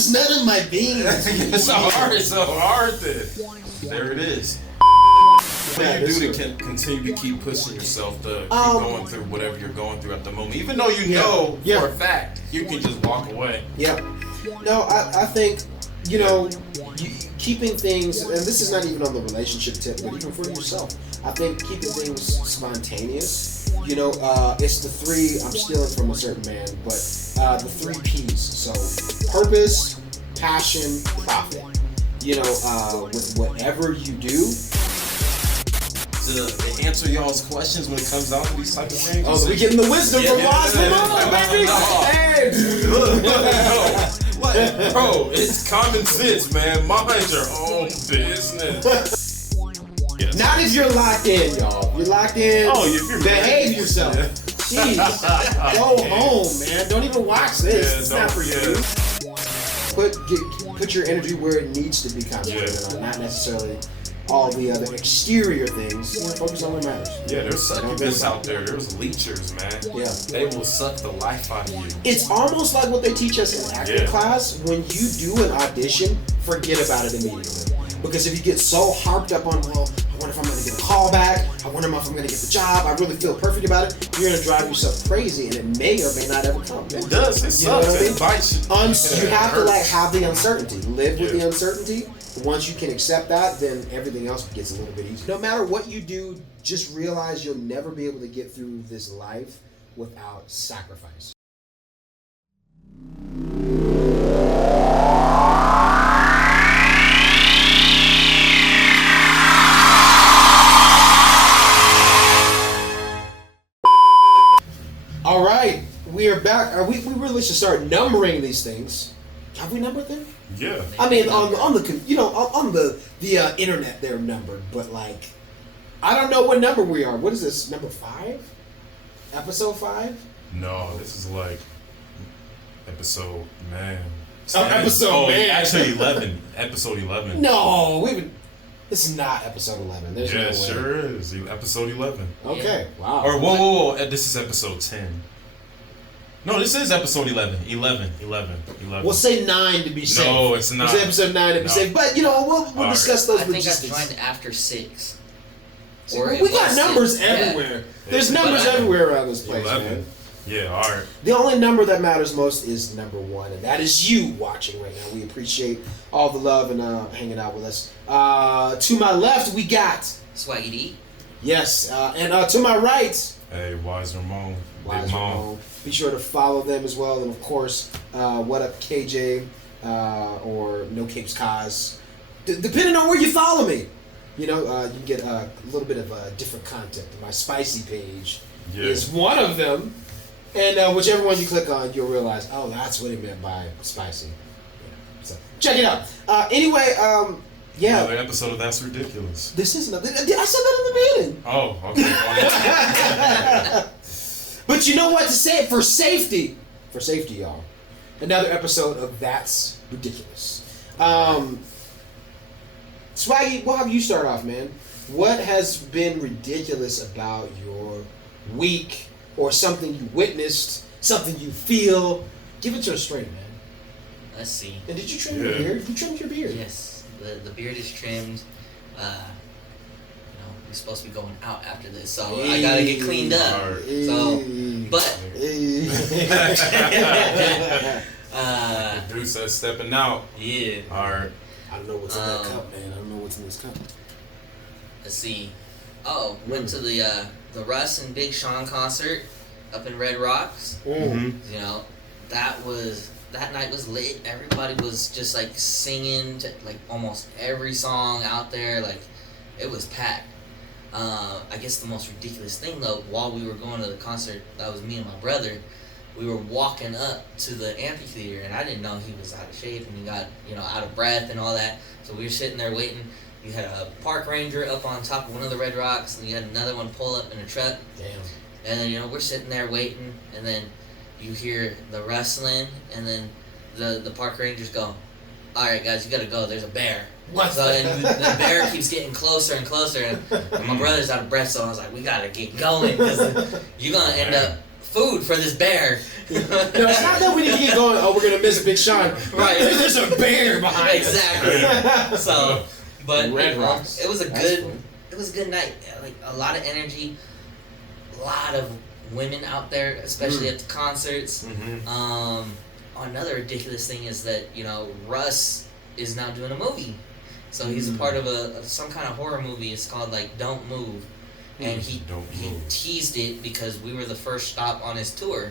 there's none of my beans. It's so hard then. There it is. What do you do to continue to keep pushing yourself to keep going through whatever you're going through at the moment? Even though you know for a fact you can just walk away. Yeah. No, I think, you know, keeping things, and this is not even on the relationship tip, but even for yourself, I think keeping things spontaneous, you know, it's the three, I'm stealing from a certain man, but the 3 P's. So purpose, passion, profit. You know, with whatever you do, to answer y'all's questions when it comes down to these type of things. Oh, so we getting the wisdom from Wise Ramon, baby! Hey! Look, bro, it's common sense, man. Mind your own business. Yes. Not if you're locked in, y'all. You're locked in. Oh, if you're behave yourself. Jeez. Go home, man. Don't even watch this. It's not for you. Put your energy where it needs to be concentrated on, not necessarily all the other exterior things. You know, focus on what matters. Yeah, there's succubus out there. There's leechers, man. Yeah. They will suck the life out of you. It's almost like what they teach us in acting class. When you do an audition, forget about it immediately. Because if you get so harped up on, well, I wonder if I'm going to get a call back, I wonder if I'm going to get the job, I really feel perfect about it, you're going to drive yourself crazy, and it may or may not ever come. It does. It sucks. It bites you. You have to like have the uncertainty. Live with the uncertainty. Once you can accept that, then everything else gets a little bit easier. No matter what you do, just realize you'll never be able to get through this life without sacrifice. All right, we are back. We really should start numbering these things. Have we numbered them? Yeah. I mean, on the you know on the internet they're numbered, but like, I don't know what number we are. What is this? Number 5? Episode 5? No, this is like episode man. Actually 11. Episode 11. No, this is not episode 11. There's no way. Sure is. Episode 11. Okay, wow. Or whoa. This is episode 10. No, this is episode 11. 11. We'll say 9 to be safe. No, it's not. We'll say episode 9 to be safe. But, you know, we'll discuss those logistics. I think I joined after 6. We got numbers everywhere. Yeah. There's numbers everywhere around this place, 11. Man. Yeah, all right. The only number that matters most is number 1, and that is you watching right now. We appreciate all the love and hanging out with us. To my left, we got Swaggy D. Yes, and to my right, hey, Wise Ramon. Wise Ramon. Be sure to follow them as well, and of course, What Up KJ or No Capes Kaz. Depending on where you follow me, you know, you can get a little bit of different content. My spicy page is one of them. And whichever one you click on, you'll realize, oh, that's what it meant by spicy. Yeah. So check it out. Anyway, yeah. Another episode of That's Ridiculous. This is another. I said that in the beginning. Oh, okay. But you know what to say for safety. For safety, y'all. Another episode of That's Ridiculous. Swaggy, we'll have you start off, man. What has been ridiculous about your week? Or something you witnessed, something you feel. Give it to us straight, man. Let's see. And did you trim your beard? You trimmed your beard? Yes, the beard is trimmed. You know, we're supposed to be going out after this, so I gotta get cleaned up. So, but Dude says stepping out. Yeah. All right. I don't know what's in that cup, man. I don't know what's in this cup. Let's see. Oh, went to the Russ and Big Sean concert up in Red Rocks. Mm-hmm. You know, that night was lit. Everybody was just like singing to, like almost every song out there. Like it was packed. I guess the most ridiculous thing though, while we were going to the concert, that was me and my brother. We were walking up to the amphitheater, and I didn't know he was out of shape and he got out of breath and all that. So we were sitting there waiting. You had a park ranger up on top of one of the Red Rocks, and you had another one pull up in a truck. Damn. And then, we're sitting there waiting, and then you hear the rustling, and then the park rangers go, all right, guys, you got to go. There's a bear. What? So and the bear keeps getting closer and closer, and my brother's out of breath, so I was like, we got to get going, because you're going to end up food for this bear. No, it's not that we need to get going. Oh, we're gonna miss Big Sean. Right. There's a bear behind exactly. us. So, but Red Rocks. it was a That's good. fun. It was a good night. Like a lot of energy, a lot of women out there, especially at the concerts. Another ridiculous thing is that Russ is now doing a movie, so he's a part of some kind of horror movie. It's called like Don't Move, and he teased it because we were the first stop on his tour.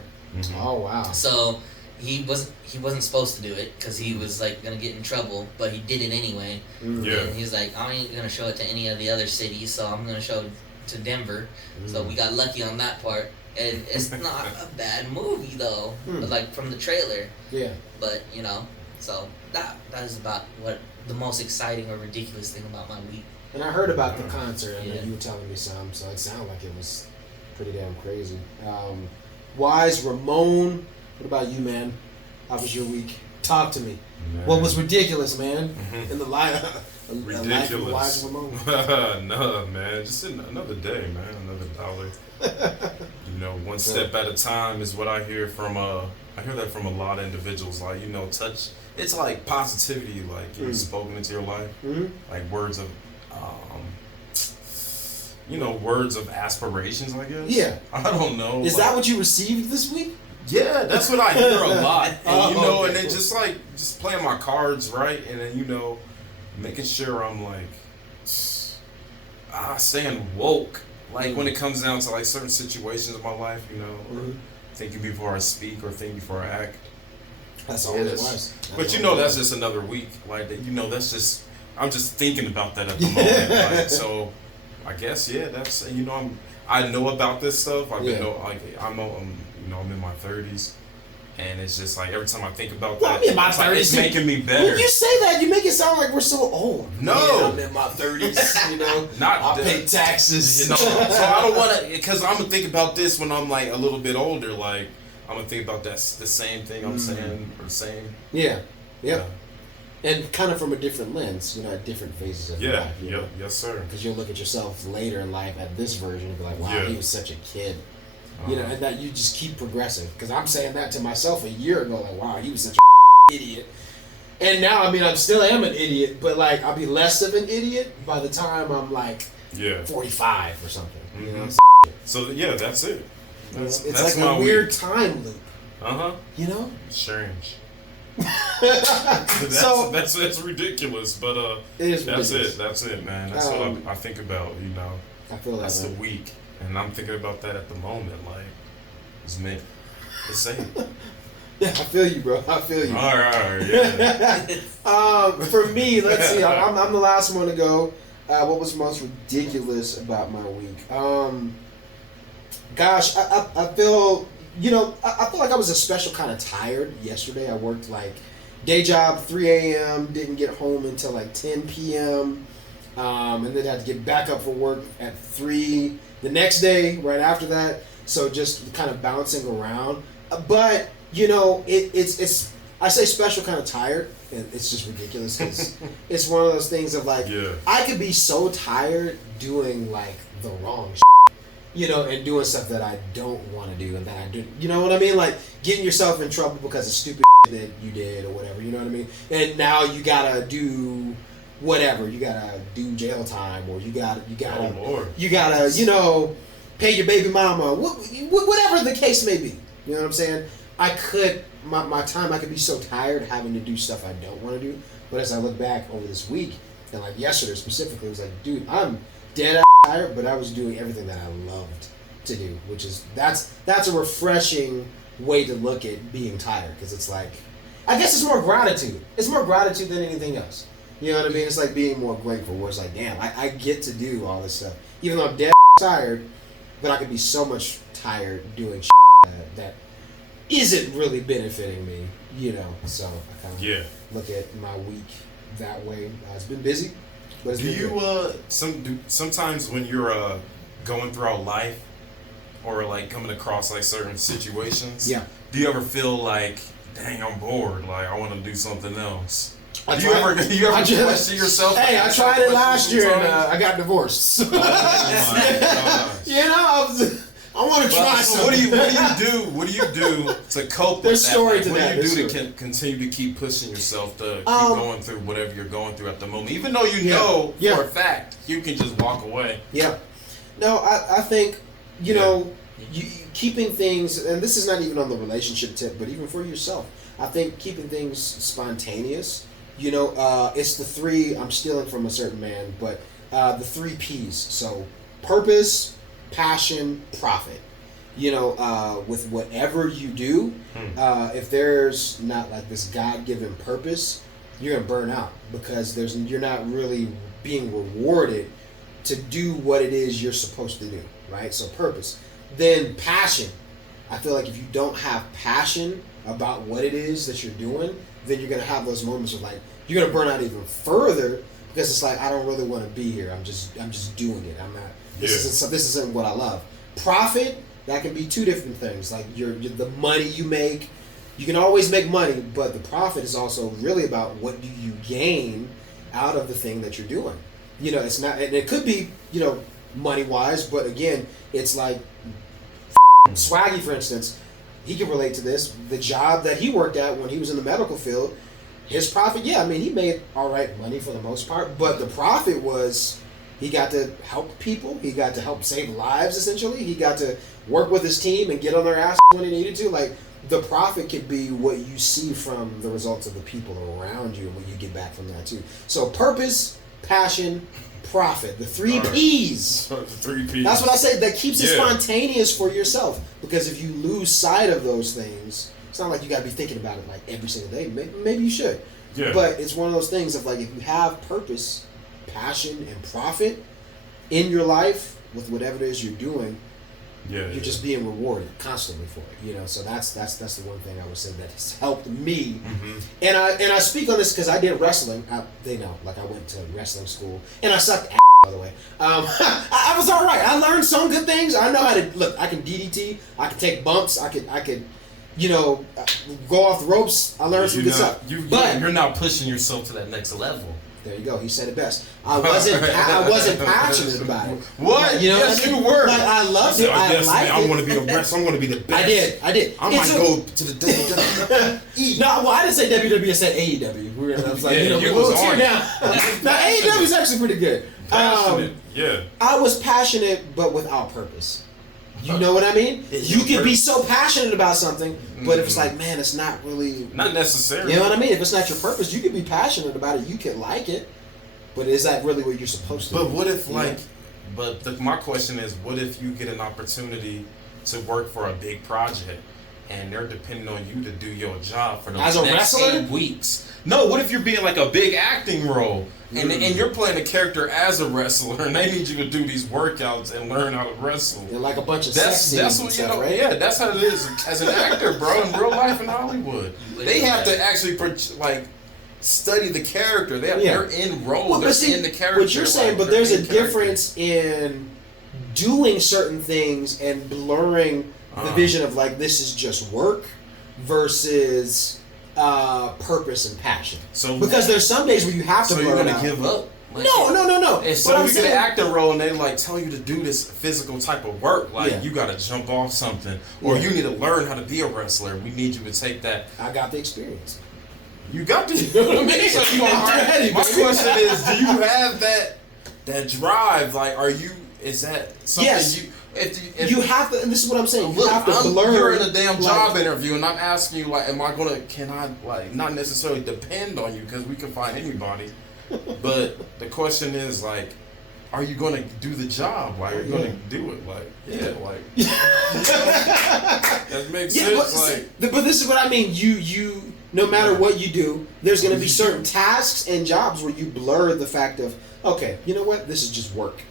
Oh wow! So he wasn't supposed to do it because he was like gonna get in trouble, but he did it anyway. Yeah. And he's like, I ain't gonna show it to any of the other cities, so I'm gonna show it to Denver. So we got lucky on that part. And it's not a bad movie though, like from the trailer. Yeah. But so that is about what the most exciting or ridiculous thing about my week. And I heard about the concert, and you were telling me some, so it sounded like it was pretty damn crazy. Wise, Ramon, what about you, man? How was your week? Talk to me. Man. What was ridiculous, man? In the life of Ridiculous. Wise Ramon. No, man. Just another day, man. Another dollar. One step at a time is what I hear from. I hear that from a lot of individuals. Like touch. It's like positivity, like spoken into your life, like words of, words of aspirations. I guess. Yeah. I don't know. Is that what you received this week? Yeah, that's what I hear a lot. And okay, and then just playing my cards right, and then making sure I'm like staying woke. Like when it comes down to like certain situations in my life, or thinking before I speak or thinking before I act. That's all it was. But that's just another week. Like that's just I'm just thinking about that at the moment. Like, so I guess that's I know about this stuff. I'm in my 30s. And it's just like every time I think about that, I'm in my 30s. It's making me better. When you say that, you make it sound like we're so old. No, I'm in my 30s. I pay taxes. So I don't want to, because I'm gonna think about this when I'm like a little bit older. Like I'm gonna think about the same thing I'm saying or saying. Yeah. Yep. And kind of from a different lens, at different phases of life. Yes, sir. Because you'll look at yourself later in life at this version and be like, wow, he was such a kid. And that you just keep progressing. Because I'm saying that to myself a year ago, like, wow, he was such a idiot. And now, I still am an idiot, but like, I'll be less of an idiot by the time I'm like 45 or something. So that's it. It's that's like a weird time loop. Strange. So that's ridiculous, but it is that's ridiculous. That's it, man. That's what I think about. I feel that's that the week. And I'm thinking about that at the moment, like, it's meant to say. Yeah, I feel you, bro. I feel you. All right, yeah. For me, let's see. I'm the last one to go. What was most ridiculous about my week? Gosh, I feel, I feel like I was a special kind of tired yesterday. I worked like day job, 3 a.m., didn't get home until like 10 p.m., and then had to get back up for work at 3 the next day, right after that. So just kind of bouncing around. But, it's I say special kind of tired, and it's just ridiculous because it's one of those things of like, I could be so tired doing like the wrong and doing stuff that I don't want to do and that I do. You know what I mean? Like getting yourself in trouble because of stupid that you did or whatever, you know what I mean? And now you gotta do whatever, you gotta do jail time, or you gotta pay your baby mama, whatever the case may be. You know what I'm saying? My time, I could be so tired having to do stuff I don't want to do. But as I look back over this week, and like yesterday specifically, it was like, dude, I'm dead tired, but I was doing everything that I loved to do, which is that's a refreshing way to look at being tired, because it's like, I guess it's more gratitude. It's more gratitude than anything else. You know what I mean? It's like being more grateful, where it's like, damn, I get to do all this stuff. Even though I'm dead tired, but I could be so much tired doing that isn't really benefiting me, So I kind of look at my week that way. It's been busy, but it's been good. Sometimes when you're going throughout life, or like coming across like certain situations, do you ever feel like, dang, I'm bored, like I want to do something else? Do you ever question yourself? Hey, I tried it last year and I got divorced. Oh my gosh. I want to try something. What do you do to cope There's with story that? to What that. do you do to continue to keep pushing yourself to keep going through whatever you're going through at the moment, even though you know for a fact you can just walk away? Yeah. No, I think you know keeping things, and this is not even on the relationship tip, but even for yourself, I think keeping things spontaneous. You know, it's the three. I'm stealing from a certain man, but the 3 P's. So purpose, passion, profit. You know, with whatever you do, if there's not like this God-given purpose, you're gonna burn out because you're not really being rewarded to do what it is you're supposed to do, right? So purpose. Then passion. I feel like if you don't have passion about what it is that you're doing, then you're gonna have those moments of like you're gonna burn out even further because it's like I don't really want to be here. I'm just doing it. I'm not. This isn't what I love. Profit, that can be 2 different things. Like the money you make. You can always make money, but the profit is also really about what do you gain out of the thing that you're doing. You know, it's not, and it could be, you know, money wise, but again, it's like Swaggy, for instance, he can relate to this. The job that he worked at when he was in the medical field, his profit, I mean, he made all right money for the most part, but the profit was he got to help people, he got to help save lives essentially, he got to work with his team and get on their ass when he needed to. Like, the profit could be what you see from the results of the people around you and what you get back from that too. So purpose, passion, profit, the 3 P's. The 3 P's. That's what I say. That keeps it spontaneous for yourself. Because if you lose sight of those things, it's not like you got to be thinking about it like every single day. Maybe you should. Yeah. But it's one of those things of like if you have purpose, passion, and profit in your life with whatever it is you're doing, you're just being rewarded constantly for it, you know. So that's the one thing I would say that has helped me. And I speak on this because I did wrestling. They know, like I went to wrestling school and I sucked ass, by the way. I was all right. I learned some good things. I know how to look. I can DDT. I can take bumps. I could, you know, go off the ropes. I learned some good stuff. But you're not pushing yourself to that next level. There you go. He said it best. I wasn't passionate about it. What? You know, yes, you were. Like, I loved it. I liked it. I want to be a wrestler. I'm going to be the best. I did. I might go to the WWE. No, well, I didn't say WWE. I said AEW. I was like, you know, we'll cheer down. Now AEW is actually pretty good. Passionate. I was passionate, but without purpose. You know what I mean? You can be so passionate about something, but if it's like, man, it's not really... Not necessarily. You know what I mean? If it's not your purpose, you can be passionate about it. You can like it, but is that really what you're supposed to do? But what if, my question is, what if you get an opportunity to work for a big project and they're depending on you to do your job for the next wrestler? 8 weeks? No, what if you're being like a big acting role and you're playing a character as a wrestler and they need you to do these workouts and learn how to wrestle? And like a bunch of sex scenes and stuff, right? Yeah, that's how it is as an actor, bro, in real life in Hollywood. They have to actually study the character. They're in role. Well, they're in the character. What you're saying, but there's a difference in doing certain things and blurring the vision of like this is just work versus purpose and passion. So because there's some days where you have to. So blur you're gonna out. give up? Like, no. And so you get an acting role and they like tell you to do this physical type of work. Like you gotta jump off something, or you need to learn how to be a wrestler. We need you to take that. I got the experience. You got to. You know what I mean? So you are. My question is, do you have that drive? Like, is that something you have to, and this is what I'm saying. Look, you have to blur. You're in a damn job interview, and I'm asking you, like, can I, like, not necessarily depend on you, because we can find anybody, but the question is, like, are you going to do the job? Like, are you going to do it? Like, that makes sense. But this is what I mean. You no matter what you do, there's going to be certain tasks and jobs where you blur the fact of, okay, you know what, this is just work.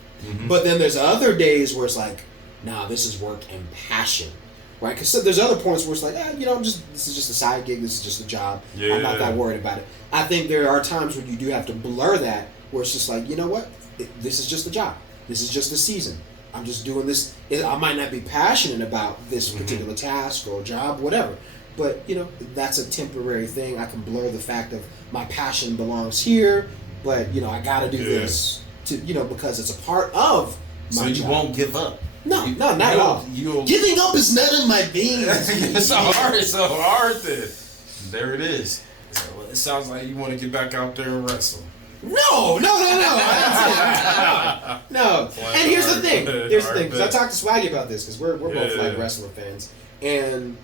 But then there's other days where it's like, nah, this is work and passion, right? Because there's other points where it's like, this is just a side gig, this is just a job. I'm not that worried about it. I think there are times when you do have to blur that, where it's just like, you know what, this is just a job. This is just a season. I'm just doing this. I might not be passionate about this particular task or job, whatever. But, that's a temporary thing. I can blur the fact of my passion belongs here, but, I got to do this. Because it's a part of my job. So you won't give up. No, not at all. Giving up is not in my veins. It's so hard then. There it is. So it sounds like you want to get back out there and wrestle. No. No. And here's the thing. Because I talked to Swaggy about this, because we're both like wrestling fans. And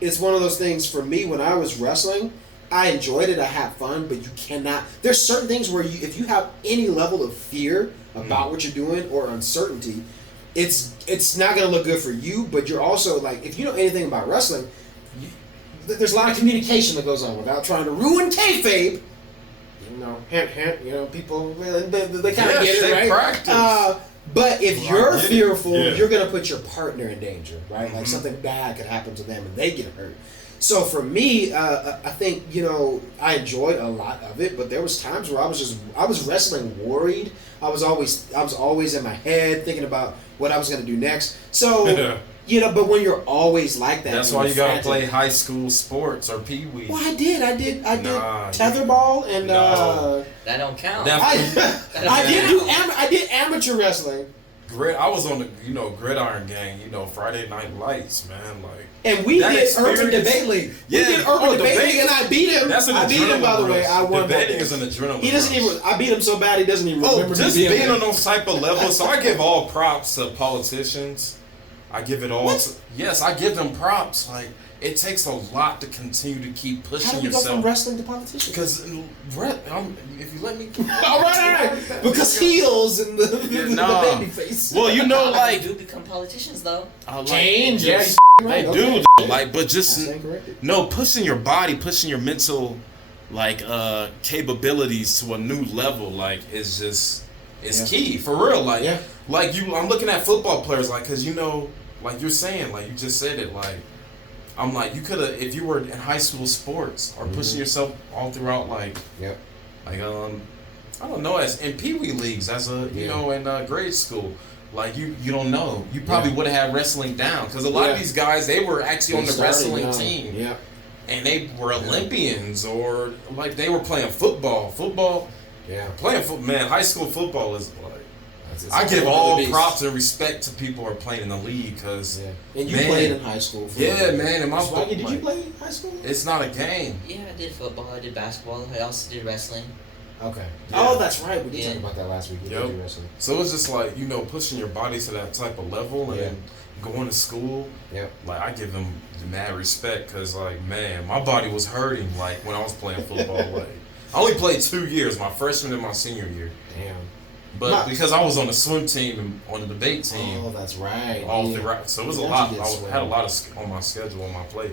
it's one of those things for me, when I was wrestling, I enjoyed it, I had fun, but you cannot... There's certain things where if you have any level of fear about what you're doing or uncertainty, it's not going to look good for you, but you're also, like, if you know anything about wrestling, there's a lot of communication that goes on without trying to ruin kayfabe. Hint, people, they kind of get it, right? Practice. But if you're fearful, you're going to put your partner in danger, right? Mm-hmm. Like something bad could happen to them and they get hurt. So for me, I think, I enjoyed a lot of it, but there was times where I was wrestling worried. I was always in my head thinking about what I was going to do next. So, but when you're always like that, that's why you got to play high school sports or pee-wee. Well, I did tetherball and that don't count. I did amateur wrestling. I was on the gridiron gang, Friday Night Lights, man, like. And we did Urban Debate League. We did Urban Debate League, and I beat him. I beat him, by the way. I won. Debating is an adrenaline. He doesn't even. I beat him so bad he doesn't even remember. Just being on those type of levels. So I give all props to politicians. I give it all. Yes, I give them props. Like, it takes a lot to continue to keep pushing yourself. How do you go from wrestling to politicians? Because if you let me. all right. Because heels and the baby face. Well, like, do become politicians though. Change, yeah. They do, like, but just pushing your body, pushing your mental, like, capabilities to a new level, like, is just key for real. Like, I'm looking at football players, like, because like you're saying, like you just said it, like, I'm like, you could have, if you were in high school sports or pushing yourself all throughout, like, I don't know, as in pee-wee leagues, as in grade school. Like, you don't know. You probably would have had wrestling down. Because a lot of these guys, they were actually on the wrestling team. Yeah. And they were Olympians, or, like, they were playing football. Playing football. Man, high school football is, like, I give all props and respect to people who are playing in the league, because... Yeah. And you played in high school. Man. And did you play high school? It's not a game. Yeah, I did football. I did basketball. I also did wrestling. Okay. Yeah. Oh, that's right. We did talk about that last week. So it's just like, pushing your body to that type of level and going to school. Yep. Like, I give them mad respect, because, like, man, my body was hurting, like, when I was playing football. Like, I only played 2 years, my freshman and my senior year. Damn. But because I was on the swim team and on the debate team. Oh, that's right. All throughout. So it was a lot. I had a lot on my schedule, on my plate.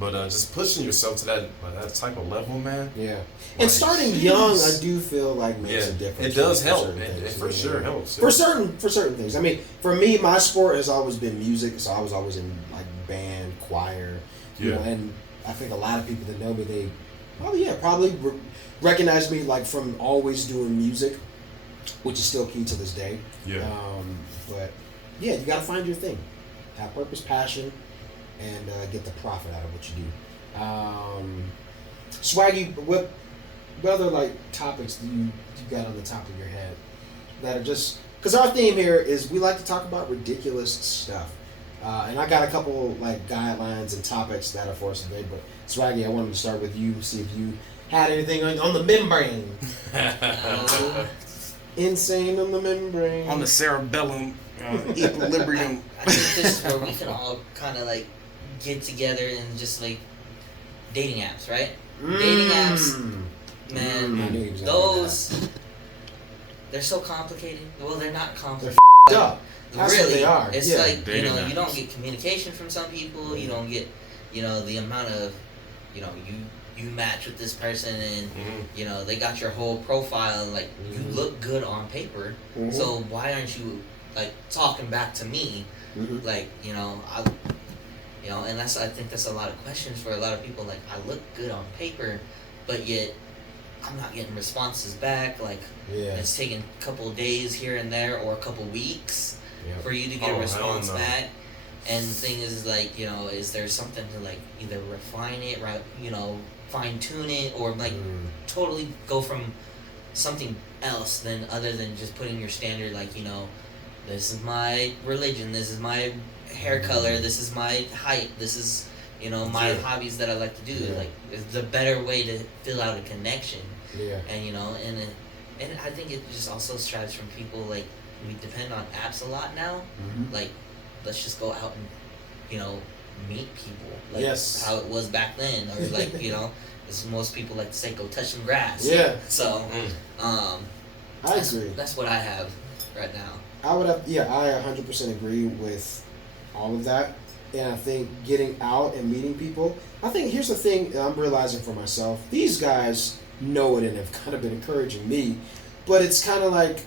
But just pushing yourself to that type of level, man. Yeah. Like, and starting young, I do feel like makes a difference. It does help. It for sure helps. For certain things. I mean, for me, my sport has always been music, so I was always in like band, choir. And I think a lot of people that know me, they probably recognize me like from always doing music, which is still key to this day. Yeah. But you got to find your thing. Have purpose, passion, and get the profit out of what you do. Swaggy, what other like topics do you got on the top of your head that are just, because our theme here is we like to talk about ridiculous stuff, and I got a couple like guidelines and topics that are for us today. But Swaggy, I wanted to start with you, see if you had anything on the membrane. Insane on the membrane. On the cerebellum equilibrium. I think this is where we can all kind of like get together and just like dating apps, right? Dating apps, man, those, they're so complicated. Well, they're not complicated. They're up. That's really, what they are. It's like, you don't get communication from some people. You don't get, the amount of, you match with this person and, they got your whole profile and, like, you look good on paper. So why aren't you, like, talking back to me? Like, and I think that's a lot of questions for a lot of people. Like, I look good on paper, but yet I'm not getting responses back. Like, it's taking a couple of days here and there or a couple of weeks for you to get a response back. And the thing is, like, is there something to, like, either refine it, right, fine tune it, or, like, totally go from something else other than just putting your standard, like, this is my religion, this is my hair color, this is my height, this is, you know, my hobbies that I like to do. Like, it's a better way to fill out a connection. Yeah. And, you know, and I think it just also strives from people, like, we depend on apps a lot now. Like, let's just go out and, you know, meet people. Like, how it was back then. Or, like, you know, as most people like to say, go touch some grass. Yeah. So, I agree. That's what I have right now. I 100% agree with all of that. And I think getting out and meeting people, I think here's the thing I'm realizing for myself. These guys know it and have kind of been encouraging me, but it's kind of like,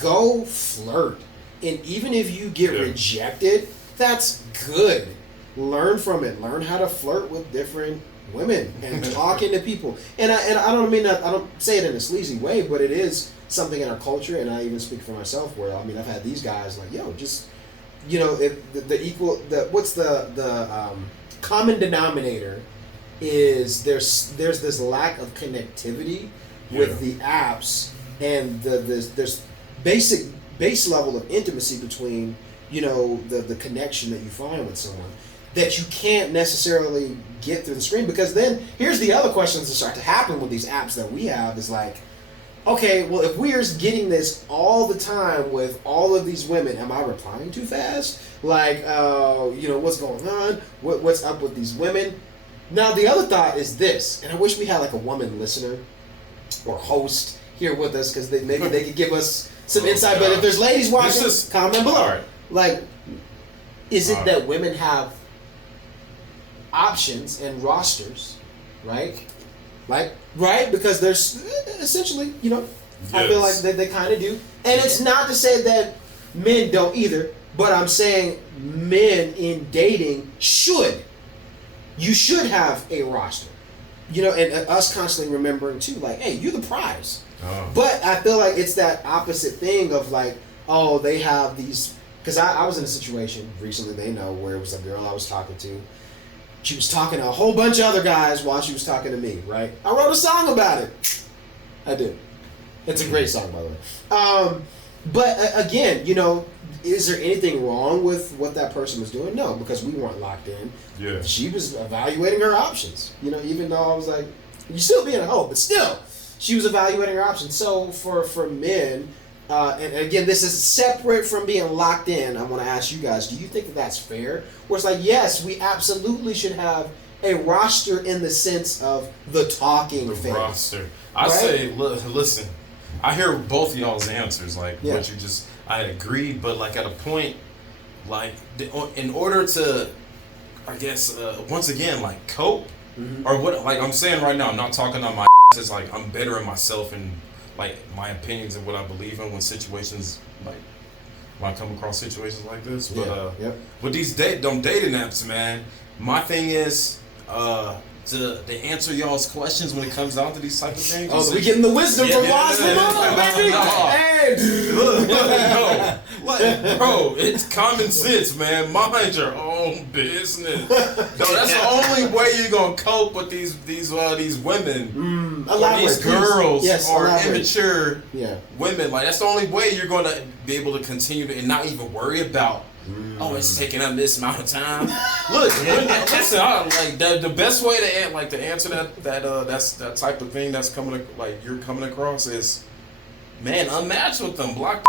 go flirt. And even if you get rejected, that's good. Learn from it. Learn how to flirt with different women and talking to people. And I don't mean that, I don't say it in a sleazy way, but it is something in our culture, and I even speak for myself, where, I mean, I've had these guys like, yo, just, you know, what's the common denominator is there's this lack of connectivity with the apps, and there's base level of intimacy between, you know, the connection that you find with someone that you can't necessarily get through the screen. Because then here's the other questions that start to happen with these apps that we have is like, okay, well, if we're getting this all the time with all of these women, am I replying too fast? Like, you know, what's going on? What's up with these women? Now, the other thought is this, and I wish we had like a woman listener or host here with us, because maybe they could give us some insight. But if there's ladies watching, comment below. Right. Like, is it that women have options and rosters, right? Like, right? Because there's essentially, you know, I feel like they kind of do. And it's not to say that men don't either, but I'm saying men in dating should. You should have a roster. You know, and us constantly remembering too, like, hey, you're the prize. But I feel like it's that opposite thing of like, oh, they have these, because I was in a situation recently, they know, where it was a girl I was talking to. She was talking to a whole bunch of other guys while she was talking to me, right? I wrote a song about it. I did. It's a great song, by the way. But again, you know, is there anything wrong with what that person was doing? No, because we weren't locked in. Yeah. She was evaluating her options. You know, even though I was like, you're still being a hoe, but still, she was evaluating her options. So for men, and again, this is separate from being locked in. I want to ask you guys, do you think that that's fair? Where it's like, yes, we absolutely should have a roster in the sense of the talking phase. Roster. I say, listen, I hear both of y'all's answers, like what you just, I agree, but like at a point, like in order to, I guess, once again, like cope, or what, like I'm saying right now, I'm not talking on my it's like I'm bettering myself and like my opinions and what I believe in when situations, like when I come across situations like this. But with these dating apps, man, my thing is to answer y'all's questions when it comes down to these type of things. Oh, so we getting the wisdom from Lost Ramon, baby. Hey, no, like, bro, it's common sense, man. Mind your own business. No, that's the only way you're gonna cope with these women, or these girls, or immature women. Like that's the only way you're gonna be able to continue to and not even worry about. Oh, it's taking up this amount of time. Look, listen. Like the best way to answer that type of thing that's coming like you're coming across is, man, unmatch with them. Block,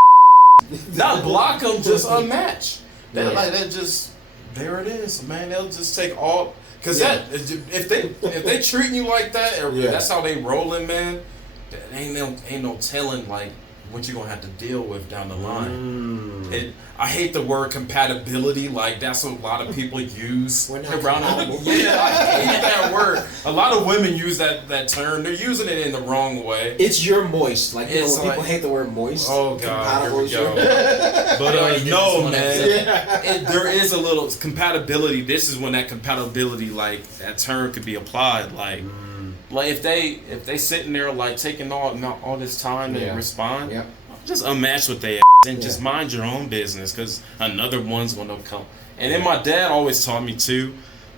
not block them, just unmatch. That just there it is, man. They'll just take all because if they treating you like that, or that's how they rolling, man. Ain't no telling like what you're gonna have to deal with down the line. I hate the word compatibility. Like that's what a lot of people use around. I hate that word. A lot of women use that term. They're using it in the wrong way. It's your moist. Like people hate the word moist. Oh God, here we go. But no, man. There is a little compatibility. This is when that compatibility, like that term, could be applied. Like if they sitting there like taking all this time to respond, just unmatch with they and just mind your own business, because another one's gonna come. And then my dad always taught me too,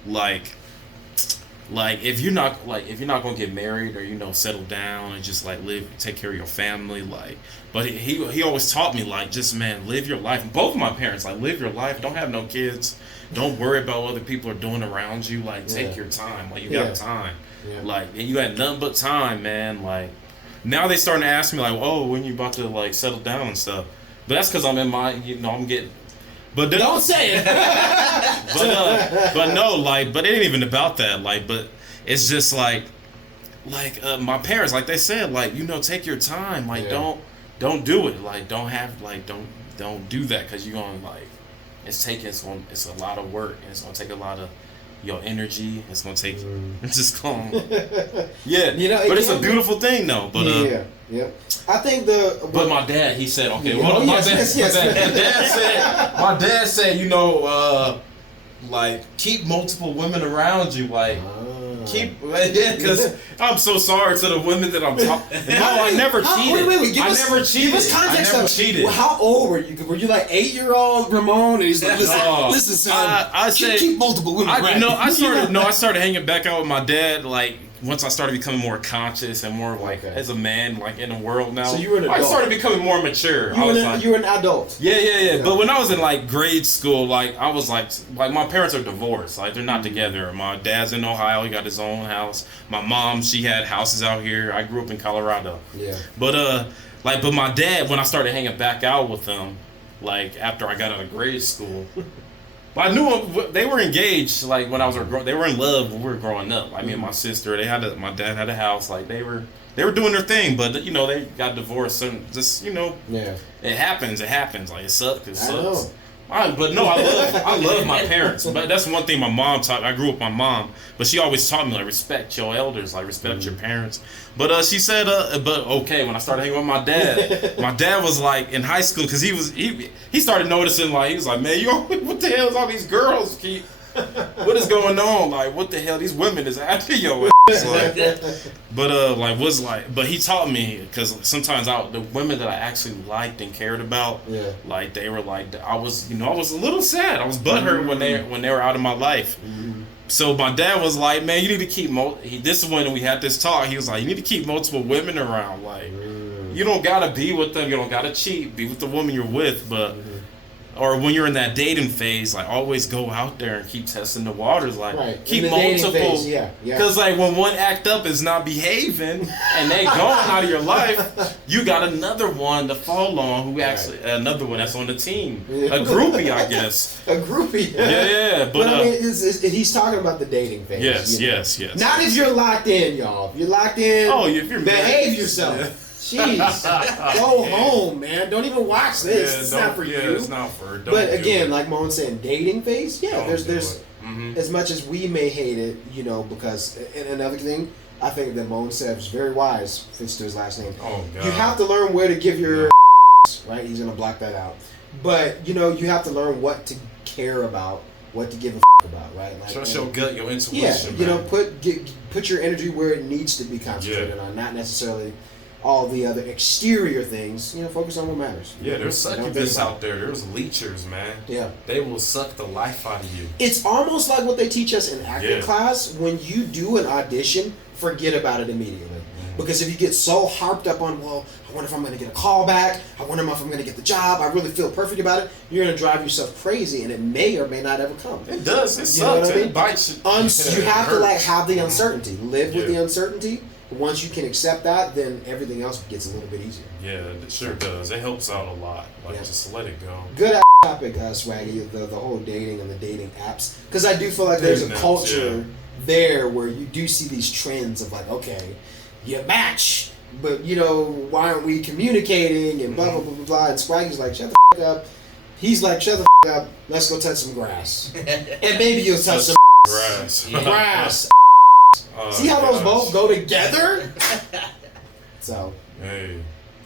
like like if you're not gonna get married or settle down and just like take care of your family, like. But he always taught me like just man, live your life. Both of my parents like live your life. Don't have no kids. Don't worry about what other people are doing around you. Like take your time. Like you got time. Yeah. Like and you got nothing but time, man. Like now they starting to ask me like, oh, when you about to like settle down and stuff. But that's because I'm in my I'm getting. But don't say it. but no, like, but it ain't even about that. Like, but it's just like my parents, like they said, like take your time. Like don't do it. Like don't do that because you're gonna like it's a lot of work and it's gonna take a lot of your energy. It's gonna take it's just calm. Yeah, but it's a beautiful thing though. But yeah. I think but my dad, he said, okay, my dad said, like keep multiple women around you, like. Because I'm so sorry to the women that I'm talking. No, I never cheated. Wait, give us context. I never cheated. Well, how old were you? Were you like 8-year-old Ramon? And he's like, listen, son. I said keep multiple women. I started hanging back out with my dad like. Once I started becoming more conscious and more like as a man, like in the world now, so you were an adult. I started becoming more mature. You were an adult. Yeah. But when I was in like grade school, like I was like my parents are divorced, like they're not together. My dad's in Ohio, he got his own house. My mom, she had houses out here. I grew up in Colorado. Yeah. But but my dad, when I started hanging back out with them, like after I got out of grade school. I knew them, they were engaged. Like when I was, they were in love when we were growing up. Like me and my sister, my dad had a house. Like they were doing their thing, but they got divorced. And just it happens. Like it sucks. It sucks. But no, I love my parents. But that's one thing my mom taught. I grew up with my mom, but she always taught me like respect your elders, like respect your parents. But she said, but okay, when I started hanging with my dad was like in high school because he started noticing like he was like, man, what the hell is all these girls keep? What is going on? Like, what the hell? These women is after your ass. But he taught me because sometimes the women that I actually liked and cared about, like they were like, I was a little sad. I was butthurt when they were out of my life. Mm-hmm. So my dad was like, man, you need to keep this is when we had this talk. He was like, you need to keep multiple women around. Like, you don't gotta be with them. You don't gotta cheat. Be with the woman you're with, but. Or when you're in that dating phase, like always go out there and keep testing the waters, like keep multiple. Phase, because like when one act up is not behaving and they gone out of your life, you got another one to fall on who actually another one that's on the team, a groupie, I guess. A groupie. Yeah. But I mean, he's talking about the dating phase. Yes. Not if you're locked in, y'all. If you're locked in, if you're behave yourself. Yeah. Jeez, go home, man. Don't even watch this. It's not for you. It's not for. But again, like Moan's saying, dating phase. Yeah, there's as much as we may hate it, because and another thing I think that Moan said was very wise. Fits to his last name. Oh God. You have to learn where to give your right. He's gonna block that out. But you have to learn what to care about, what to give a about, right? Like, trust your gut, your intuition. Yeah, put your energy where it needs to be concentrated on, not necessarily all the other exterior things. Focus on what matters. Yeah, there's succubists out there. There's leechers, man. Yeah. They will suck the life out of you. It's almost like what they teach us in acting class. When you do an audition, forget about it immediately. Mm-hmm. Because if you get so harped up on, well, I wonder if I'm going to get a call back. I wonder if I'm going to get the job. I really feel perfect about it. You're going to drive yourself crazy, and it may or may not ever come. It does. It sucks. It bites you. You have to have the uncertainty. Live with the uncertainty. Once you can accept that, then everything else gets a little bit easier. Yeah, it sure does. It helps out a lot. Just let it go. Good topic, Swaggy, the whole dating and the dating apps. Because I do feel like there's a culture there where you do see these trends of like, okay, you match, but why aren't we communicating and blah, blah, blah, blah, blah. And Swaggy's like, shut the up. He's like, shut the up. Let's go touch some grass. And maybe you'll touch some grass. Grass. See how those both go together? So, hey,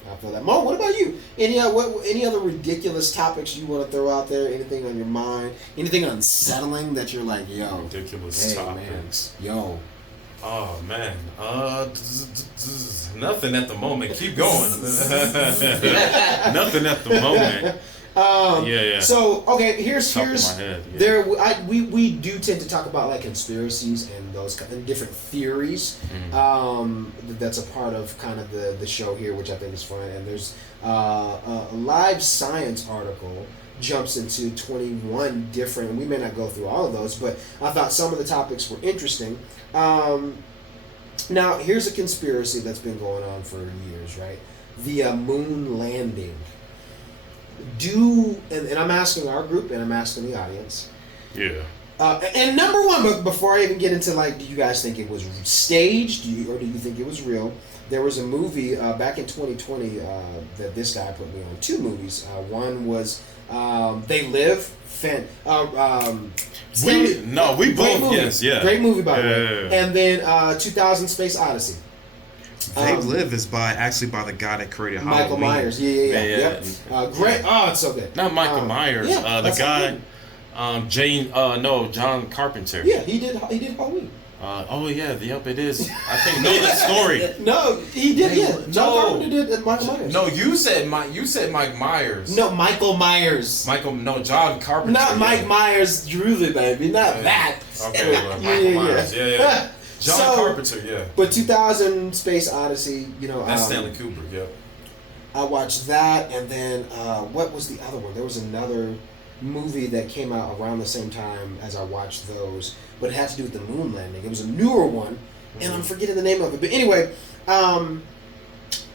I feel that. Mo, what about you? Any other ridiculous topics you want to throw out there? Anything on your mind? Anything unsettling that you're like, yo? Ridiculous topics. Man. Yo. Oh man. Nothing at the moment. Keep going. Nothing at the moment. So okay, here's Top of my head, yeah. there. We do tend to talk about like conspiracies and those and different theories. That's a part of kind of the show here, which I think is fun. And there's a live science article jumps into 21 different, and we may not go through all of those, but I thought some of the topics were interesting. Now, here's a conspiracy that's been going on for years, right? The moon landing. And I'm asking our group, and I'm asking the audience. Yeah. And number one, but before I even get into like, do you guys think it was staged, or do you think it was real? There was a movie back in 2020 that this guy put me on. Two movies. One was They Live. We both movie. Yes, yeah. Great movie by the way. And then 2000 Space Odyssey. They Live is by the guy that created Michael Halloween. Myers. Yeah. Great. Oh, it's so good. Not Michael Myers. Yeah, the guy, John Carpenter. Yeah, he did Halloween. It is. I think know that story. No, he did. John Carpenter did Michael Myers. No, you said Mike Myers. No, Michael Myers. John Carpenter. Not Mike Myers, Drury, baby. Not that. Okay, well, Michael Myers. Yeah. John Carpenter. Yeah. But 2000 Space Odyssey, that's Stanley Kubrick. Yep. I watched that, and then what was the other one? There was another movie that came out around the same time as I watched those, but it had to do with the moon landing. It was a newer one, and I'm forgetting the name of it. But anyway,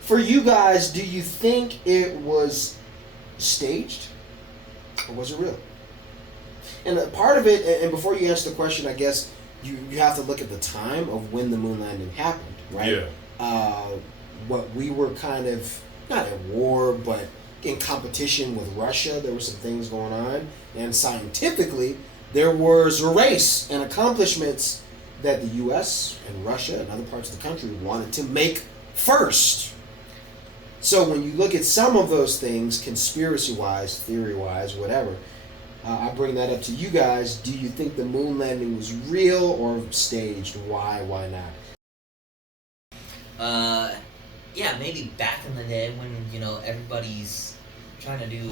for you guys, do you think it was staged, or was it real? And a part of it, and before you answer the question, I guess you have to look at the time of when the moon landing happened, right? Yeah. What we were kind of not at war, but in competition with Russia. There were some things going on, and scientifically there was a race and accomplishments that the U.S. and Russia and other parts of the country wanted to make first. So when you look at some of those things, conspiracy-wise, theory-wise, whatever, I bring that up to you guys. Do you think the moon landing was real or staged? Why not? Yeah, maybe back in the day when, everybody's trying to do,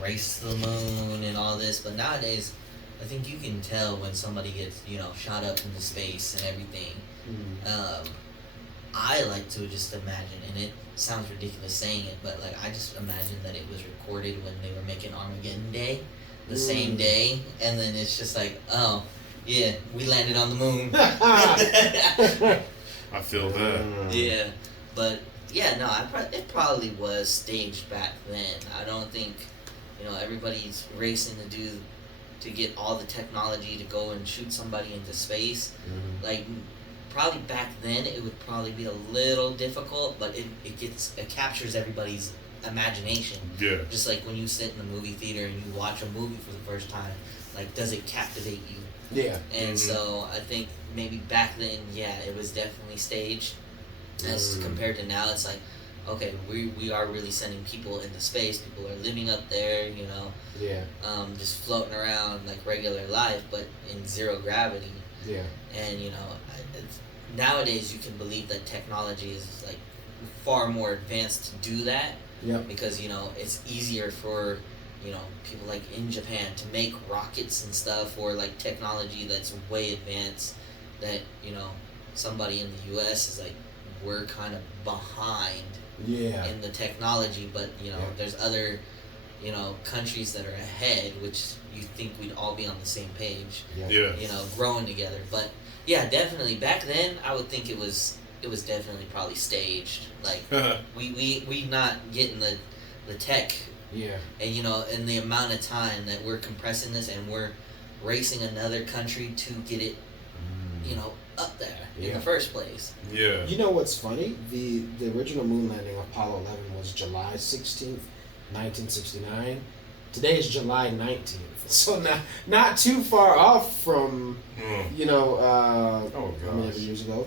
race to the moon and all this, but nowadays, I think you can tell when somebody gets, shot up into space and everything. I like to just imagine, and it sounds ridiculous saying it, but I just imagine that it was recorded when they were making Armageddon Day, the same day, and then it's just like, oh, yeah, we landed on the moon. I feel that. Yeah. But yeah, no, it probably was staged back then. I don't think, everybody's racing to get all the technology to go and shoot somebody into space. Probably back then it would probably be a little difficult, but it captures everybody's imagination. Yeah. Just like when you sit in the movie theater and you watch a movie for the first time, does it captivate you? Yeah. And so I think maybe back then, yeah, it was definitely staged. As compared to now, it's like, okay, we are really sending people into space. People are living up there, Yeah. just floating around like regular life, but in zero gravity. Yeah. And nowadays you can believe that technology is far more advanced to do that. Yeah. Because it's easier for people in Japan to make rockets and stuff, or technology that's way advanced that somebody in the U.S. is we're kind of behind in the technology, but there's other countries that are ahead, which you think we'd all be on the same page, growing together. But yeah, definitely back then I would think it was definitely probably staged. We not getting the tech, and in the amount of time that we're compressing this, and we're racing another country to get it up there in the first place. Yeah. You know what's funny? The original moon landing, Apollo 11, was July 16th, 1969. Today is July 19th. So not too far off from, how many years ago,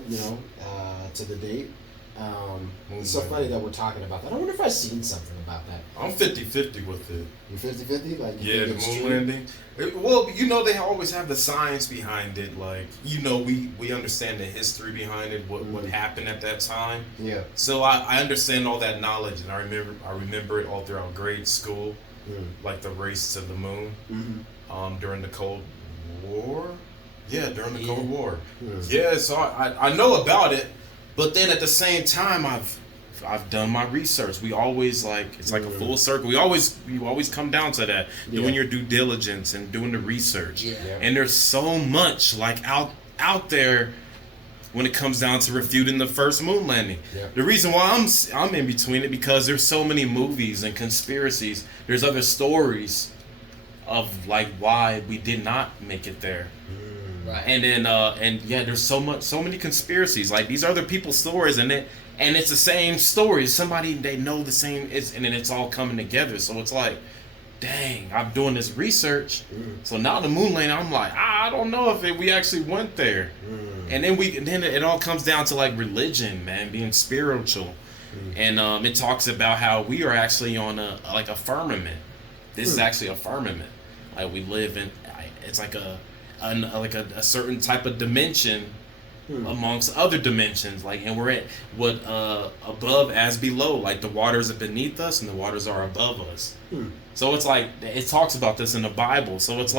to the date. It's so funny that we're talking about that. I wonder if I've seen something about that. I'm 50-50 with it. You're 50-50? The moon landing. Well, they always have the science behind it. We understand the history behind it, what happened at that time. Yeah. So I understand all that knowledge, and I remember it all throughout grade school. like the race to the moon, Mm-hmm. During the Cold War. Yeah, during the Cold War. Yeah, so I know about it, but then at the same time, I've done my research. We always it's like a full circle. You always come down to that, doing your due diligence and doing the research. Yeah. And there's so much out there when it comes down to refuting the first moon landing. Yeah. The reason why I'm in between it because there's so many movies and conspiracies. There's other stories of why we did not make it there. Right. And then there's so many conspiracies. Like these other people's stories and it's the same story. Somebody they know the same and then it's all coming together. So it's like, dang, I'm doing this research. So now the moon landing, I'm like, I don't know if we actually went there. And then it all comes down to religion, man, being spiritual. And it talks about how we are actually on a firmament. This is actually a firmament. Like we live in, it's like a certain type of dimension amongst other dimensions. And we're at what above as below. Like the waters are beneath us and the waters are above us. So it's it talks about this in the Bible. So it's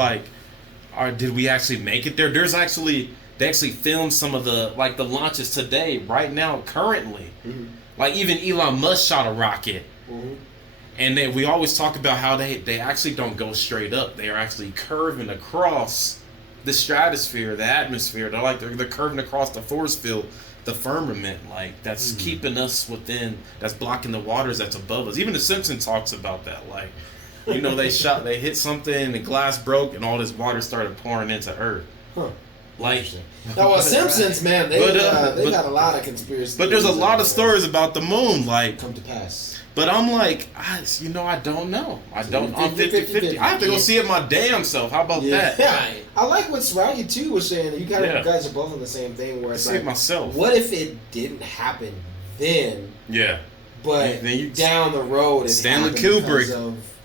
did we actually make it there? They actually filmed some of the launches today, right now, currently. Even Elon Musk shot a rocket. And then we always talk about how they actually don't go straight up. They are actually curving across the stratosphere, the atmosphere. They're curving across the force field, the firmament, that's keeping us within, that's blocking the waters that's above us. Even The Simpsons talks about that. They hit something and the glass broke and all this water started pouring into Earth. Simpsons, man, they got a lot of conspiracies. But there's a lot of stories about the moon, come to pass. But I'm I don't know. I'm 50-50. I have to go see it my damn self. How about that? Yeah. I like what Swaggy too was saying. You guys are both on the same thing. Where it's see it myself. What if it didn't happen then? Yeah. But down the road, it Stanley happened Kubrick.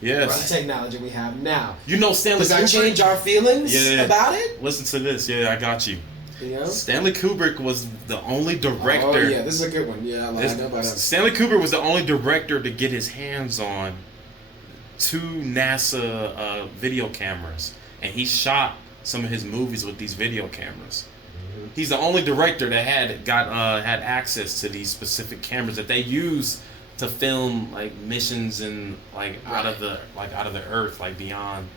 because of the technology we have now. Stanley Does that Kubrick change our feelings about it? Listen to this. Yeah, I got you. You know? Stanley Kubrick was the only director. Oh yeah, this is a good one. Yeah, I know about that. Stanley Kubrick was the only director to get his hands on 2 NASA video cameras, and he shot some of his movies with these video cameras. He's the only director that had access to these specific cameras that they use to film missions and out of the Earth, beyond.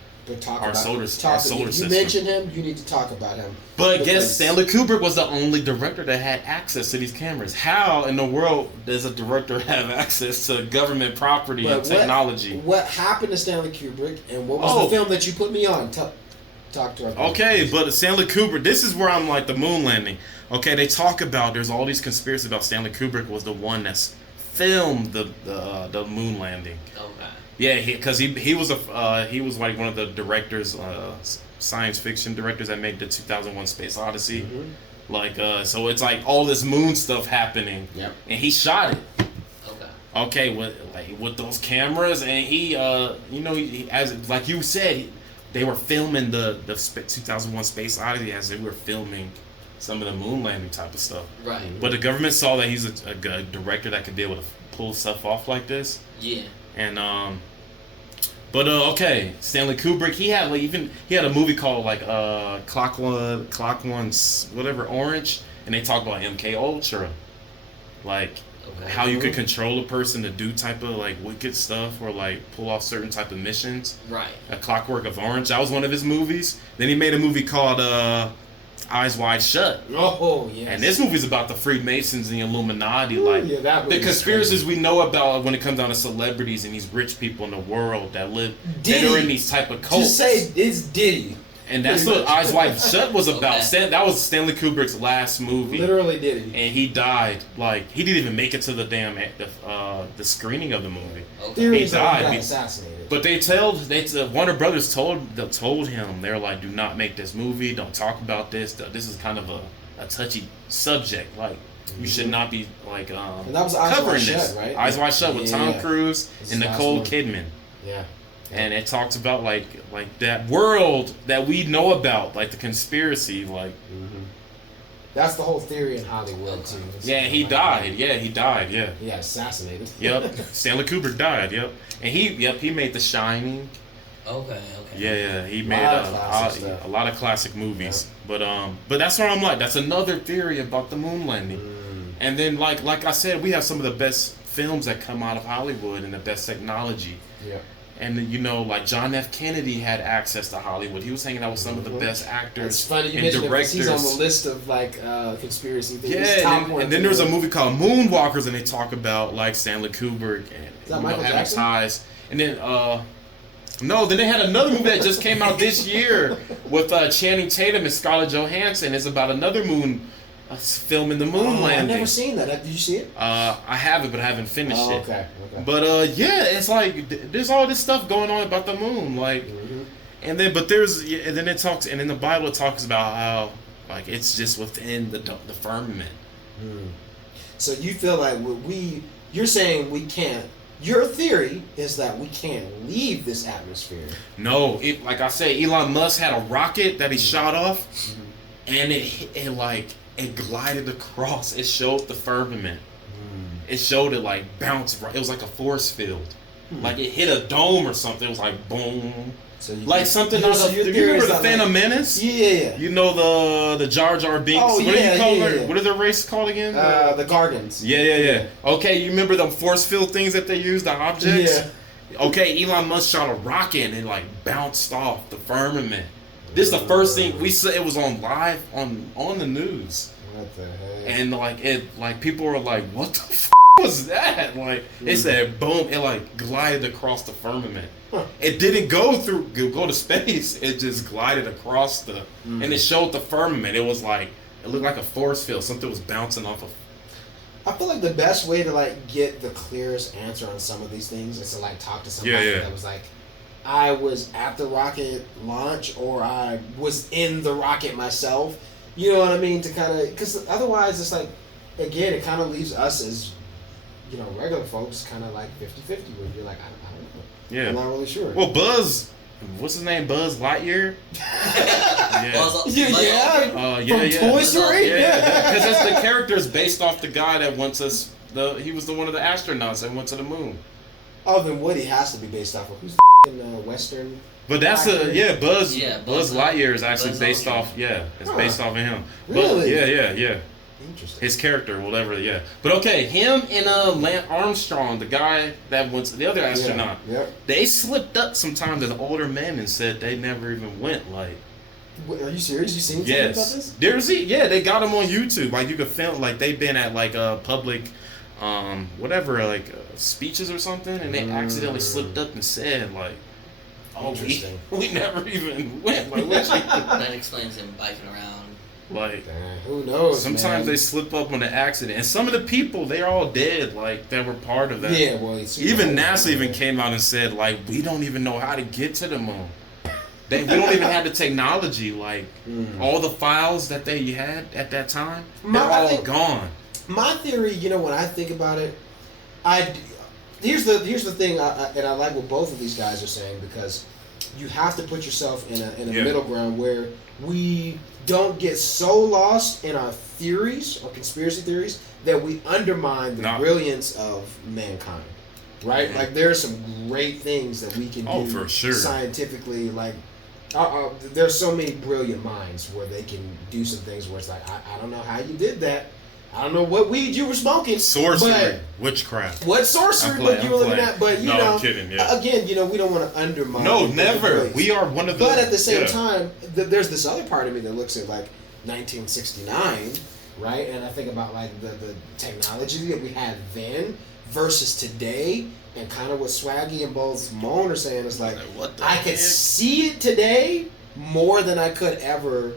Our solar system. You mentioned him, you need to talk about him. But guess Stanley Kubrick was the only director that had access to these cameras. How in the world does a director have access to government property and technology? What happened to Stanley Kubrick, and what was the film that you put me on? Talk to our Okay, but Stanley Kubrick, this is where I'm the moon landing. Okay, they talk about, there's all these conspiracies about Stanley Kubrick was the one that's filmed the moon landing. Okay. Yeah, because he was one of the directors, science fiction directors that made the 2001 Space Odyssey. So it's all this moon stuff happening. Yep. And he shot it. Okay. with those cameras, and he as like you said, they were filming the 2001 Space Odyssey as they were filming some of the moon landing type of stuff. Right. But the government saw that he's a good director that could be able to pull stuff off like this. Yeah. And okay, Stanley Kubrick, he had a movie called Clock One, whatever, Orange, and they talk about MK Ultra, how you could control a person to do type of wicked stuff or pull off certain type of missions. Right. A Clockwork of Orange, that was one of his movies. Then he made a movie called Eyes Wide Shut. Oh, yes. And this movie's about the Freemasons and the Illuminati. The conspiracies we know about when it comes down to celebrities and these rich people in the world that are in these type of cults. Just say it's Diddy. And that's what Eyes Wide Shut was about. That was Stanley Kubrick's last movie. Literally Diddy. And he died. He didn't even make it to the damn the screening of the movie. Okay. He died. Assassinated. But Warner Brothers told him, they're like, do not make this movie. Don't talk about this. This is kind of a touchy subject. You should not be and that was Eyes covering Wide this. Shut, right? Eyes Wide Shut with Tom Cruise and Nicole Kidman. Yeah. And it talks about that world that we know about, the conspiracy, That's the whole theory in Hollywood too. Yeah, he died. Yeah, he died. Yeah. Yeah, assassinated. Yep. Stanley Kubrick died. Yep. And he made The Shining. Okay. Yeah, he made a lot of classic movies. Yeah. But that's where I'm like, that's another theory about the moon landing. And then like I said, we have some of the best films that come out of Hollywood and the best technology. Yeah. And like John F. Kennedy had access to Hollywood. He was hanging out with some of the best actors. It's funny you and mentioned directors. He's on the list of like conspiracy theories. Yeah, and then there's a movie called Moonwalkers, and they talk about like Stanley Kubrick and Michael having Jackson? ties. And then no, then they had another movie that just came out this year with Channing Tatum and Scarlett Johansson. It's about another film in the moon landing. I've never seen that. Did you see it? I haven't, but I haven't finished it. Okay. But yeah, it's like there's all this stuff going on about the moon, like, and then and in the Bible it talks about how like it's just within the firmament. So you feel like you're saying we can't. Your theory is that we can't leave this atmosphere. No, like I said, Elon Musk had a rocket that he shot off, and it glided across. It showed the firmament. It showed it like bounce. It was like a force field. Like it hit a dome or something. It was like boom. So like something out of. Do you remember the Phantom Menace? Yeah. You know the Jar Jar Binks. Oh, what do you call her? What is the race called again? The Gargans. Yeah. Okay, you remember the force field things that they use, the objects? Yeah. Okay, Elon Musk shot a rocket and it like bounced off the firmament. This is the first thing we saw. It was on live on the news. What the heck? And like people were like, "What the f was that?" Like it said, "Boom!" It like glided across the firmament. It didn't go to space. It just glided across and it showed the firmament. It was like it looked like a force field. Something was bouncing off of. I feel like the best way to like get the clearest answer on some of these things is to like talk to somebody that was like, I was at the rocket launch or I was in the rocket myself. You know what I mean? To kind of, because otherwise it's like, again, it kind of leaves us as, regular folks kind of like 50-50 where you're like, I don't know. Yeah. I'm not really sure. Well, Buzz, what's his name? Buzz Lightyear? Yeah. From Toy Story? Yeah. Because that's the character is based off the guy that he was one of the astronauts that went to the moon. Oh, then Woody has to be based off of who's Western. But that's Buzz Lightyear is actually Buzz based Lightyear. off. Yeah, it's based off of him. Really? Yeah. Interesting. His character, whatever. Yeah. But okay, him and Lance Armstrong, the guy that went to the other astronaut. Yeah. They slipped up sometimes as older men and said they never even went. Like, are you serious? You seen something about this? They got them on YouTube. Like you could film. Like they've been at like public, speeches or something, and they accidentally slipped up and said like. Oh, we never even went. Like, that explains him biking around. Like, who knows? Sometimes they slip up on the accident, and some of the people they're all dead. Like that were part of that. Yeah, well, even NASA even came out and said like we don't even know how to get to the moon. We don't even have the technology. Like all the files that they had at that time, they're all gone. My theory, when I think about it, Here's the thing, and I like what both of these guys are saying because you have to put yourself in a middle ground where we don't get so lost in our theories or conspiracy theories that we undermine the brilliance of mankind, right? Like there are some great things that we can do for sure. Scientifically. Like there's so many brilliant minds where they can do some things where it's like I don't know how you did that. I don't know what weed you were smoking. Sorcery, witchcraft. What sorcery book you were looking at? But I'm kidding. Yeah. Again, we don't want to undermine. No, never. We are one of the. But at the same time, there's this other part of me that looks at like 1969, right? And I think about like the technology that we had then versus today, and kind of what Swaggy and both Moan are saying is like, I could see it today more than I could ever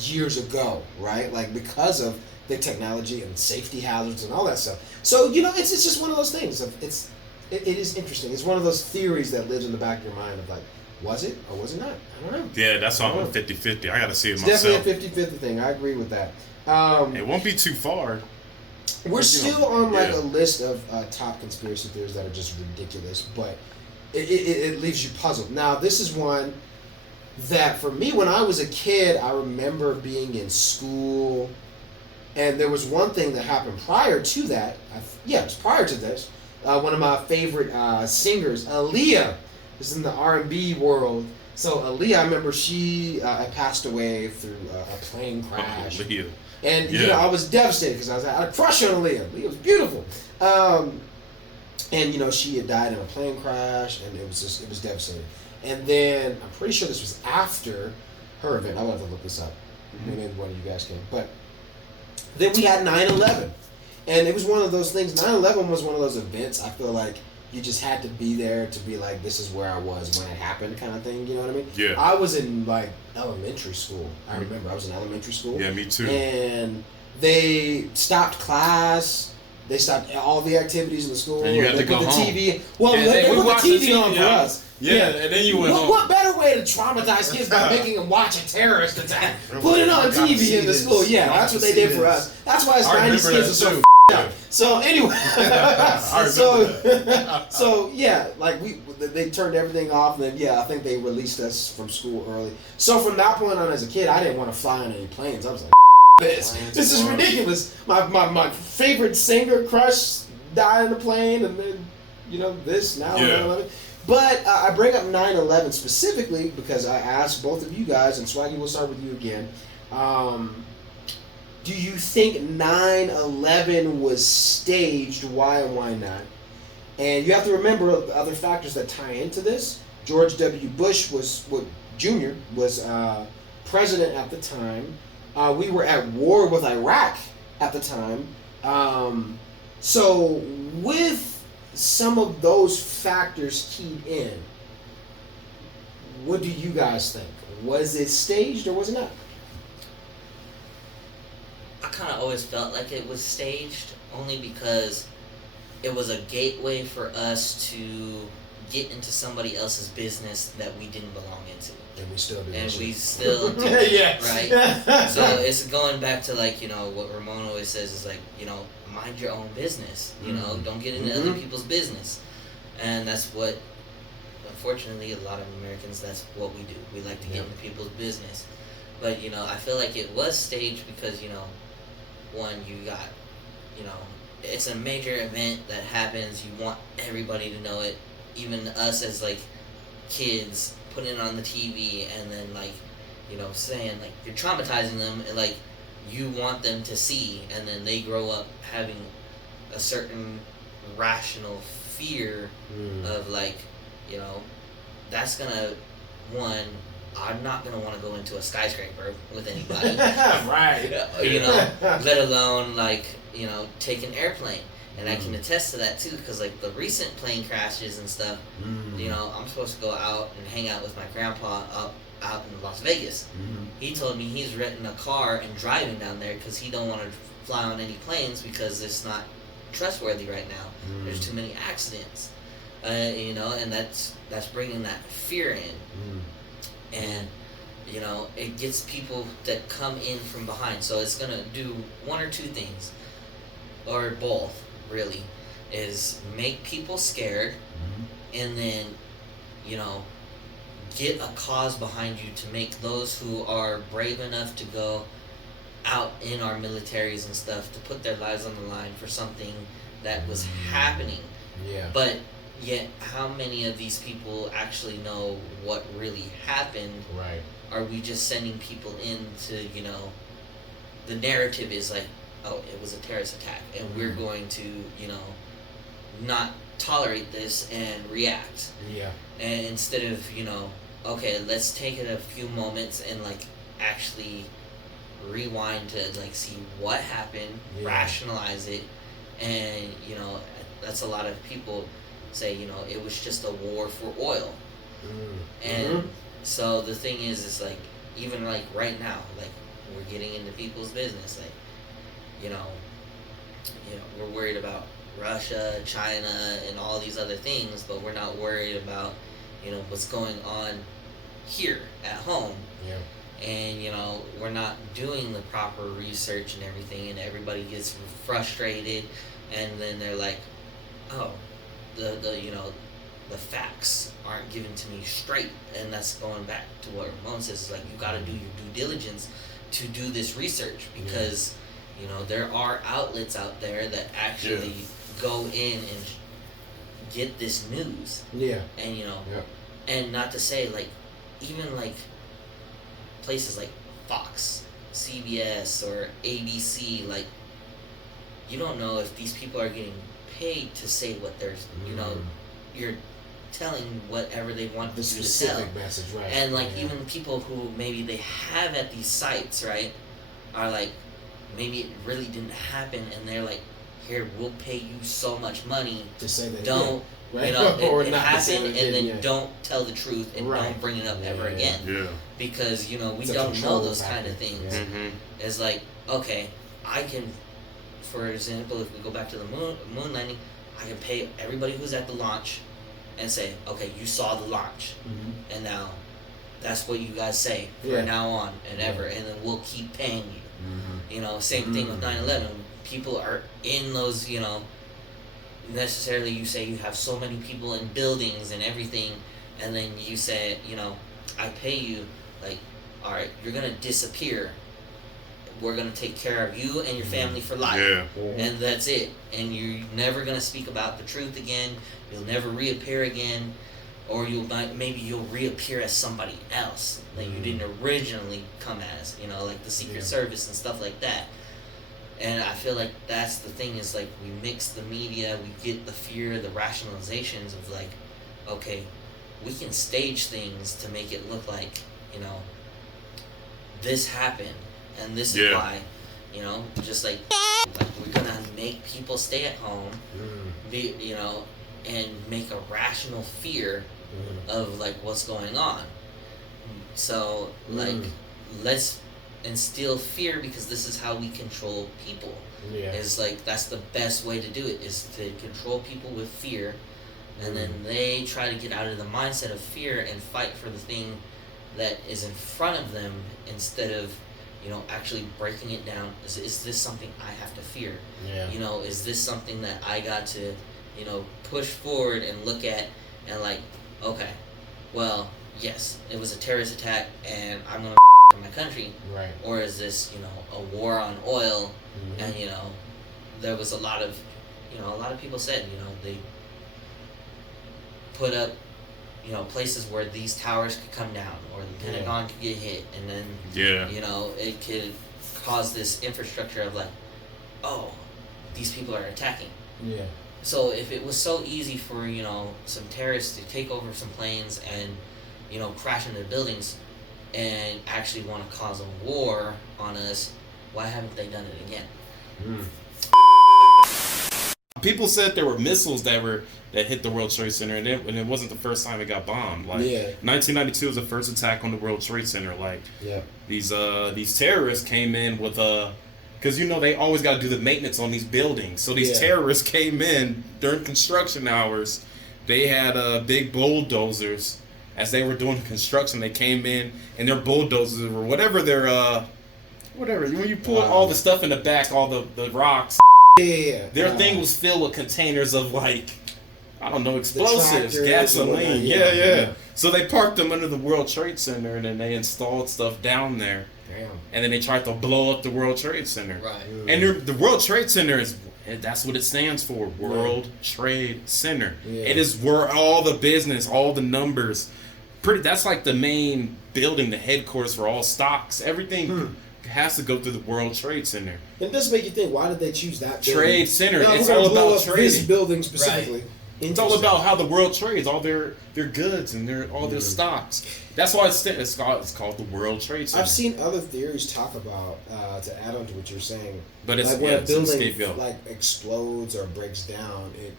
years ago, right? Like because of the technology and safety hazards and all that stuff. So it's just one of those things. It is interesting. It's one of those theories that lives in the back of your mind of like, was it or was it not? I don't know. Yeah, that's why I'm 50-50. I got to see it it's myself. Definitely a 50-50 thing. I agree with that. It won't be too far. We're still on like a list of top conspiracy theories that are just ridiculous, but it leaves you puzzled. Now this is one. that for me, when I was a kid, I remember being in school, and there was one thing that happened prior to that. It was prior to this. One of my favorite singers, Aaliyah, is in the R&B world. So Aaliyah, I remember she had passed away through a plane crash. Aaliyah. And you know, I was devastated because I had a crush on Aaliyah. Aaliyah was beautiful. And you know, she had died in a plane crash, and it was devastating. And then I'm pretty sure this was after her event. I'll have to look this up. Maybe one of you guys can. But then we had 9/11, and it was one of those things. 9/11 was one of those events. I feel like you just had to be there to be like, this is where I was when it happened, kind of thing. You know what I mean? Yeah. I was in like elementary school. I remember I was in elementary school. Yeah, me too. And they stopped class. They stopped all the activities in the school. And you had to go put the home. TV. Well, Yeah, they put the TV on for yeah. us. Yeah, and then you went home. What better way to traumatize kids by making them watch a terrorist attack? Put it on TV in the school. Yeah, that's what they did for us. That's why us 90s kids are so up. So anyway, so yeah, like they turned everything off, and then yeah, I think they released us from school early. So from that point on, as a kid, I didn't want to fly on any planes. I was like, this is ridiculous. My favorite singer crush died in a plane, and then you know this now. Yeah. But I bring up 9/11 specifically because I asked both of you guys, and Swaggy, we'll start with you again. Do you think 9/11 was staged? Why and why not? And you have to remember other factors that tie into this. George W. Bush Jr. was president at the time. We were at war with Iraq at the time. So with some of those factors keyed in, what do you guys think? Was it staged or was it not? I kind of always felt like it was staged, only because it was a gateway for us to get into somebody else's business that we didn't belong into. And we still do. And we still do. Yeah. Right? So it's going back to, like, you know, what Ramon always says is, like, you know, mind your own business. You know, don't get into other people's business. And that's what, unfortunately, a lot of Americans, that's what we do. We like to get into people's business. But, you know, I feel like it was staged because, you know, one, you got, you know, it's a major event that happens. You want everybody to know it. Even us as, like, kids putting it on the TV and then, like, you know, saying, like, you're traumatizing them and, like, you want them to see, and then they grow up having a certain rational fear of, like, you know, that's gonna, one, I'm not gonna want to go into a skyscraper with anybody. Right. You know, let alone, like, you know, take an airplane. And I can attest to that too, because, like, the recent plane crashes and stuff, you know, I'm supposed to go out and hang out with my grandpa out in Las Vegas. He told me he's renting a car and driving down there because he don't want to fly on any planes because it's not trustworthy right now. There's too many accidents, you know, and that's bringing that fear in. And, you know, it gets people that come in from behind. So it's gonna do one or two things, or both, really, is make people scared, and then, you know, get a cause behind you to make those who are brave enough to go out in our militaries and stuff to put their lives on the line for something that was happening. Yeah. But yet, how many of these people actually know what really happened? Right. Are we just sending people in to, you know, the narrative is like, oh, it was a terrorist attack, and we're going to, you know, not tolerate this and react. Yeah. And instead of, you know, okay, let's take it a few moments and, like, actually rewind to, like, see what happened, rationalize it, and, you know, that's a lot of people say, you know, it was just a war for oil. And so the thing is like, even, like, right now, like, we're getting into people's business, like, you know, we're worried about Russia, China, and all these other things, but we're not worried about, you know, what's going on here at home. Yeah. And, you know, we're not doing the proper research and everything, and everybody gets frustrated, and then they're like, oh, the you know, the facts aren't given to me straight, and that's going back to what Ramon says. Is like you got to do your due diligence to do this research because you know there are outlets out there that actually go in and get this news. Yeah. And you know, and not to say like even like places like Fox, CBS, or ABC, like you don't know if these people are getting paid to say what there's, you know, you're telling whatever they want the you to tell. specific message, right? And like even people who maybe they have at these sites, right, are like maybe it really didn't happen, and they're like, here, we'll pay you so much money to say that don't. Right? You know, or it not happened, and then don't tell the truth and don't bring it up ever again. Yeah. Because, you know, we don't know those kind of things. Mm-hmm. It's like, okay, I can, for example, if we go back to the moon landing, I can pay everybody who's at the launch and say, okay, you saw the launch. Mm-hmm. And now that's what you guys say from now on and ever. And then we'll keep paying you. Mm-hmm. You know, same thing with 9/11. People are in those, you know, necessarily you say you have so many people in buildings and everything, and then you say, you know, I pay you, like, all right, you're gonna disappear, we're gonna take care of you and your family for life, and that's it, and you're never gonna speak about the truth again, you'll never reappear again, or maybe you'll reappear as somebody else that you didn't originally come as, you know, like the Secret Service and stuff like that. And I feel like that's the thing is like we mix the media, we get the fear, the rationalizations of like, okay, we can stage things to make it look like, you know, this happened and this is why, you know, just like we're gonna make people stay at home, you know, and make a rational fear of like what's going on. So like let's instill fear because this is how we control people. Is like that's the best way to do it is to control people with fear, and then they try to get out of the mindset of fear and fight for the thing that is in front of them instead of, you know, actually breaking it down. Is this something I have to fear? You know, is this something that I got to, you know, push forward and look at and like, okay, well, yes, it was a terrorist attack and I'm gonna my country, right? Or is this, you know, a war on oil? And you know, there was a lot of people said, you know, they put up, you know, places where these towers could come down or the Pentagon could get hit, and then you know, it could cause this infrastructure of like, oh, these people are attacking. So if it was so easy for, you know, some terrorists to take over some planes and, you know, crash into buildings and actually want to cause a war on us, why haven't they done it again? People said there were missiles that hit the World Trade Center, and it wasn't the first time it got bombed. Like 1992 was the first attack on the World Trade Center. Like these terrorists came in with because you know they always got to do the maintenance on these buildings. So these terrorists came in during construction hours. They had big bulldozers. As they were doing the construction, they came in and their bulldozers or whatever when you pull all the stuff in the back, all the rocks. Their thing was filled with containers of like, I don't know, explosives, gasoline. So they parked them under the World Trade Center and then they installed stuff down there. And then they tried to blow up the World Trade Center. And the World Trade Center that's what it stands for, World Trade Center. It is where all the business, all the numbers, that's like the main building, the headquarters for all stocks. Everything has to go through the World Trade Center. It does make you think, why did they choose that building? Trade Center. It's all about trading. This building specifically. It's all about how the world trades, all their goods and all their stocks. That's why it's called the World Trade Center. I've seen other theories talk about, to add on to what you're saying, but it's like when a building like explodes or breaks down, it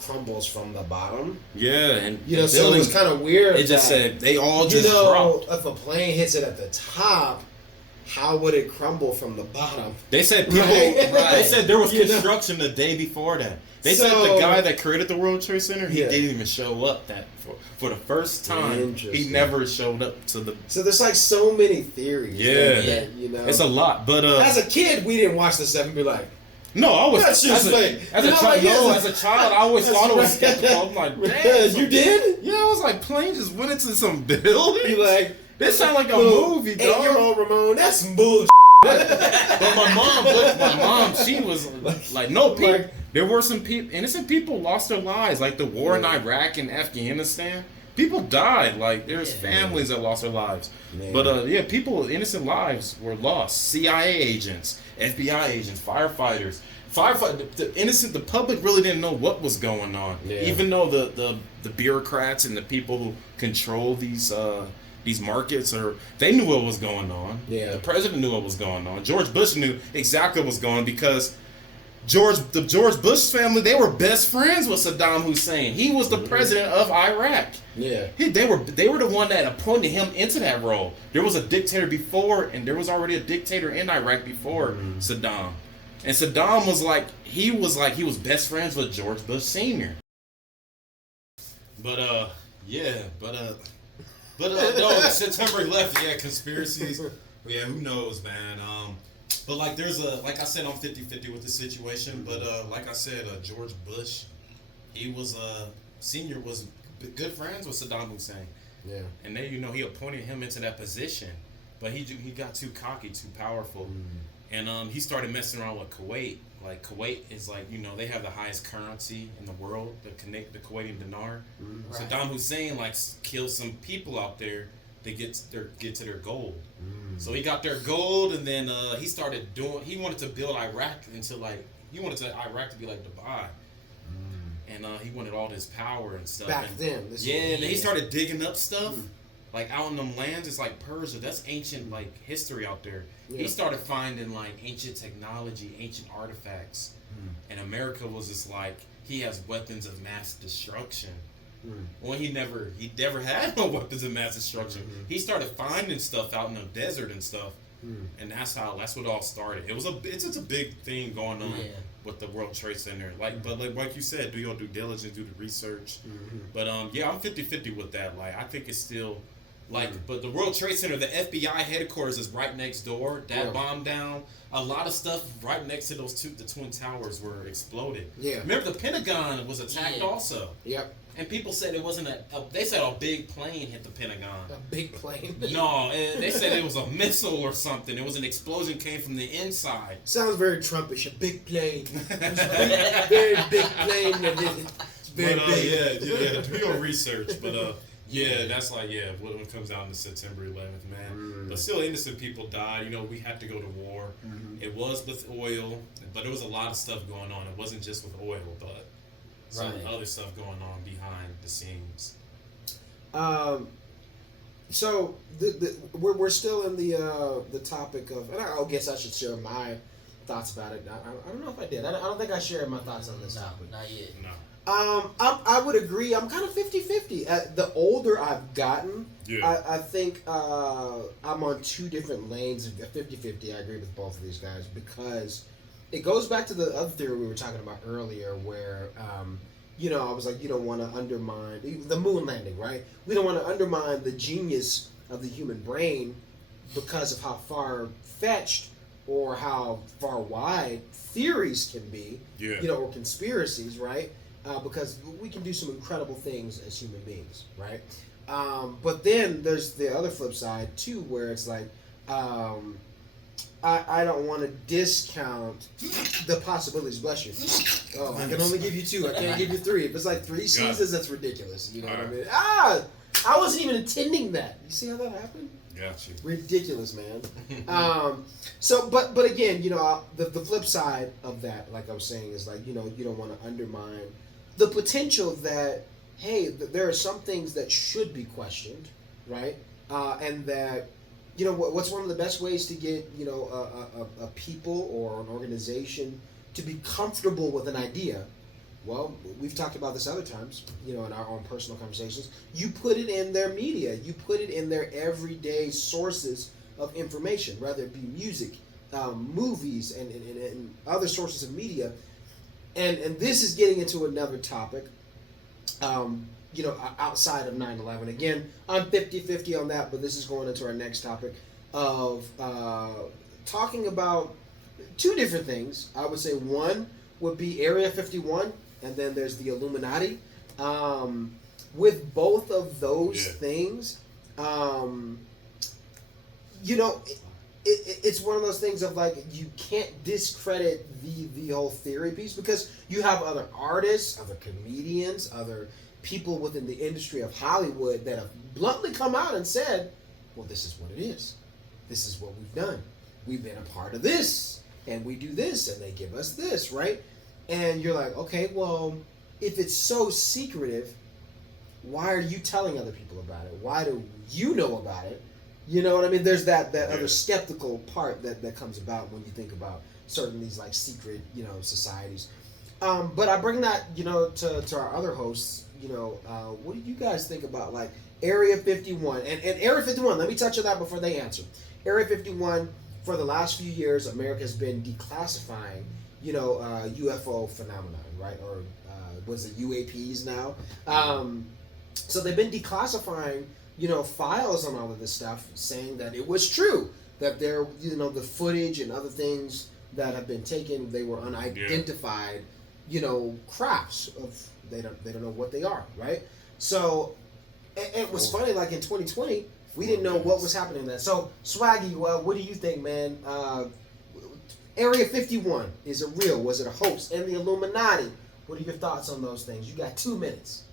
crumbles from the bottom. And you know, so it was kind of weird. It just said they all just dropped. If a plane hits it at the top, how would it crumble from the bottom? They said people. They said there was construction the day before that. They said the guy that created the World Trade Center, he didn't even show up for the first time. He never showed up to the. So there's like so many theories. You know, it's a lot. But as a kid, we didn't watch the stuff and be like, No, I was That's just as a child, I always thought it was skeptical. I'm like, damn, you did? Yeah, I was like, plane just went into some building. You like, this sound like a movie, dog. 8-year-old Ramon, that's some bullshit. But my mom, she was like, no, people. There were some people, innocent people lost their lives, like the war in Iraq and Afghanistan. People died. Like there's families that lost their lives. Man. But people, innocent lives were lost. CIA agents, FBI agents, firefighters. The public really didn't know what was going on. Yeah. Even though the bureaucrats and the people who control these markets, they knew what was going on. Yeah. The president knew what was going on. George Bush knew exactly what was going on because the George Bush family, they were best friends with Saddam Hussein. He was the president of Iraq. Yeah. They were the one that appointed him into that role. There was a dictator before, and there was already a dictator in Iraq before Saddam. And Saddam was he was best friends with George Bush Sr. But no, September 11th, conspiracies. Yeah, who knows, man. But like I said, I'm 50-50 with the situation. But like I said, George Bush, he was senior was good friends with Saddam Hussein. Yeah. And then he appointed him into that position, but he got too cocky, too powerful, and he started messing around with Kuwait. Like Kuwait is they have the highest currency in the world, the Kuwaiti dinar. Right. Saddam Hussein killed some people out there to get to their gold. So he got their gold, and then he wanted to build Iraq into Iraq to be like Dubai. And he wanted all this power and stuff. Back then. And then he started digging up stuff. Out in them lands, it's like Persia. That's ancient history out there. Yeah. He started finding ancient technology, ancient artifacts. And America was just he has weapons of mass destruction. Well, he never had no weapons of mass destruction. He started finding stuff out in the desert and stuff. And that's what all started. It's a big thing going on with the World Trade Center. But like you said, do your due diligence, do the research. But I'm 50-50 with that. I think it's still but the World Trade Center, the FBI headquarters is right next door. That bombed down. A lot of stuff right next to the Twin Towers were exploded. Yeah. Remember the Pentagon was attacked also. Yep. And people said it wasn't they said a big plane hit the Pentagon. A big plane? No, they said it was a missile or something. It was an explosion came from the inside. Sounds very Trumpish. A big plane. Very big plane. It's very big. Yeah. Do your research. But that's when it comes down to September 11th, man. But still, innocent people died. We had to go to war. It was with oil, but there was a lot of stuff going on. It wasn't just with oil, but some other stuff going on behind the scenes. So we're still in the topic of, and I guess I should share my thoughts about it. I don't know if I did. I don't think I shared my thoughts on this topic. Not yet. No. I would agree. I'm kind of 50-50. The older I've gotten, I think I'm on two different lanes. 50-50, I agree with both of these guys because it goes back to the other theory we were talking about earlier where, I was like, you don't want to undermine the moon landing, right? We don't want to undermine the genius of the human brain because of how far-fetched or how far-wide theories can be, or conspiracies, right? Because we can do some incredible things as human beings, right? But then there's the other flip side too, where it's I don't want to discount the possibilities. Bless you. Oh, I can only give you 2. I can't give you 3. If it's 3 seasons, that's ridiculous. You know what I mean? I wasn't even intending that. You see how that happened? Gotcha. Ridiculous, man. But again, the flip side of that, like I was saying, is you don't want to undermine the potential that, hey, there are some things that should be questioned, right? And that, what's one of the best ways to get, a people or an organization to be comfortable with an idea? Well, we've talked about this other times, in our own personal conversations. You put it in their media. You put it in their everyday sources of information, whether it be music, movies, and other sources of media. And this is getting into another topic, outside of 9/11. Again, I'm 50-50 on that, but this is going into our next topic of talking about two different things. I would say one would be Area 51, and then there's the Illuminati. With both of those things, you know, it's one of those things of like you can't discredit the whole theory piece because you have other artists, other comedians, other people within the industry of Hollywood that have bluntly come out and said, well, this is what it is. This is what we've done. We've been a part of this, and we do this, and they give us this, right? And you're like, okay, well, if it's so secretive, why are you telling other people about it? Why do you know about it? You know what I mean? There's that other skeptical part that comes about when you think about certain these like secret, you know, societies. But I bring that, you know, to our other hosts, you know, what do you guys think about like Area 51? And Area 51, let me touch on that before they answer. Area 51, for the last few years, America has been declassifying, you know, UFO phenomenon, right? Or was it UAPs now? So they've been declassifying, you know, files on all of this stuff, saying that it was true, that there, you know, the footage and other things that have been taken, they were unidentified, you know, crafts of they don't know what they are, right? So it was funny, like in 2020, we didn't know what was happening then. So Swaggy, what do you think, man? Area 51, is it real? Was it a hoax? And the Illuminati, what are your thoughts on those things? You got 2 minutes.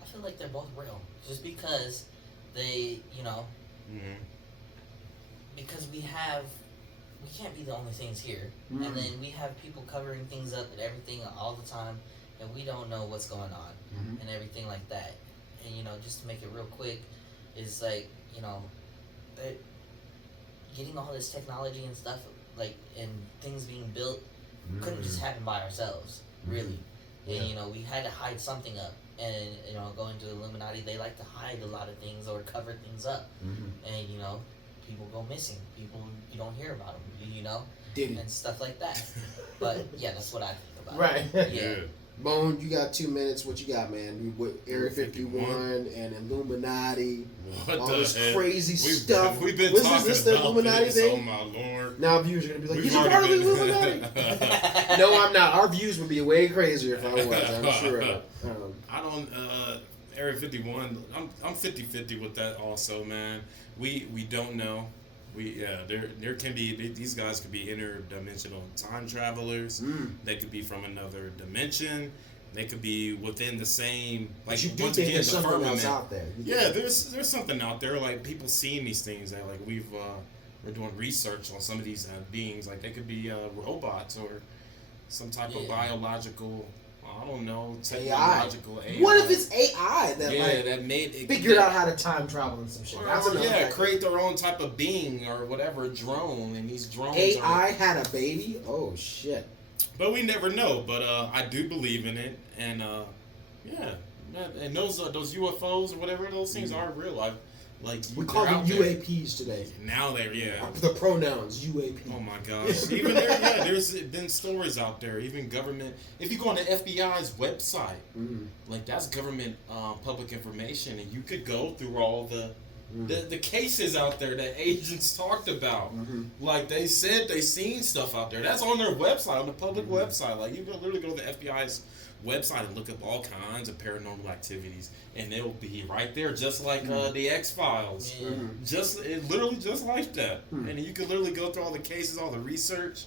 I feel like they're both real, just because they, you know, because we can't be the only things here, and then we have people covering things up and everything all the time, and we don't know what's going on and everything like that. And you know, just to make it real quick, is like, you know, getting all this technology and stuff, like, and things being built couldn't just happen by ourselves, really. And you know, we had to hide something up. And you know, going to Illuminati, they like to hide a lot of things or cover things up. And you know, people go missing. People, you don't hear about them. You know, and stuff like that. But yeah, that's what I think about. Right. Yeah. Bone, you got 2 minutes. What you got, man? Area 51 and Illuminati, all this crazy stuff. We've been was talking this the about Illuminati this, thing? oh my lord. Now viewers are going to be like, We've you're part of the already Illuminati? No, I'm not. Our views would be way crazier if I was, I'm sure. I don't, Area 51, I'm 50-50 with that also, man. We don't know. There can be, these guys could be interdimensional time travelers. They could be from another dimension. They could be within the same, like, but you do once think again, there's the something firmament. else out there. There's something out there, like people seeing these things that like we're doing research on some of these beings, like they could be robots or some type of biological, I don't know, technological AI. What if it's AI that that made it figured out how to time travel and some shit? Create their own type of being or whatever drone, and these drones. AI had a baby. Oh shit! But we never know. But I do believe in it, and and those UFOs or whatever those things are real. We call them UAPs today. Now they're the pronouns UAP. Oh my gosh! Even there's been stories out there. Even government. If you go on the FBI's website, like that's government public information, and you could go through all the cases out there that agents talked about. Like they said, they seen stuff out there. That's on their website, on the public website. Like you can literally go to the FBI's website and look up all kinds of paranormal activities, and they'll be right there, just like the X-Files. Literally just like that. And you can literally go through all the cases, all the research,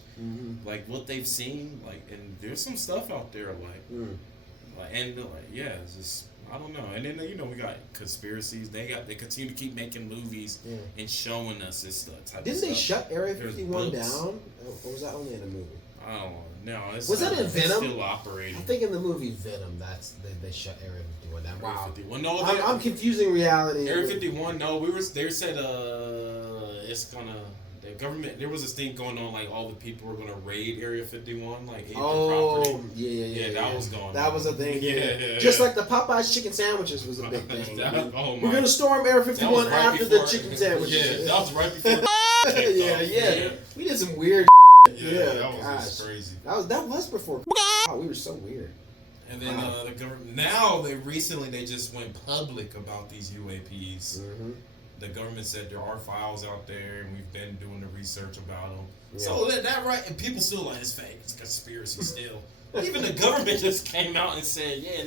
like what they've seen, like, and there's some stuff out there, it's just, I don't know. And then we got conspiracies. They continue to keep making movies and showing us this type of stuff. Didn't they shut Area 51 down, or was that only in a movie? I don't know. No, was that in Venom? Still operating. I think in the movie Venom, they shut Area 51 down. Wow. 51. No, I'm confusing reality. Area 51. No, they said it's gonna. The government. There was this thing going on, like all the people were gonna raid Area 51, like property. Yeah. That was going on. That was a thing. Yeah. Just like the Popeyes chicken sandwiches was a big thing. We're gonna storm Area 51 after before, the chicken sandwiches. Yeah, that was right before. yeah. We did some weird. That was just crazy. That was before. We were so weird. And then the government now they just went public about these UAPs. The government said there are files out there, and we've been doing the research about them. Yeah. So that right, and people still like it's fake, it's conspiracy still. Even the government just came out and said, yeah,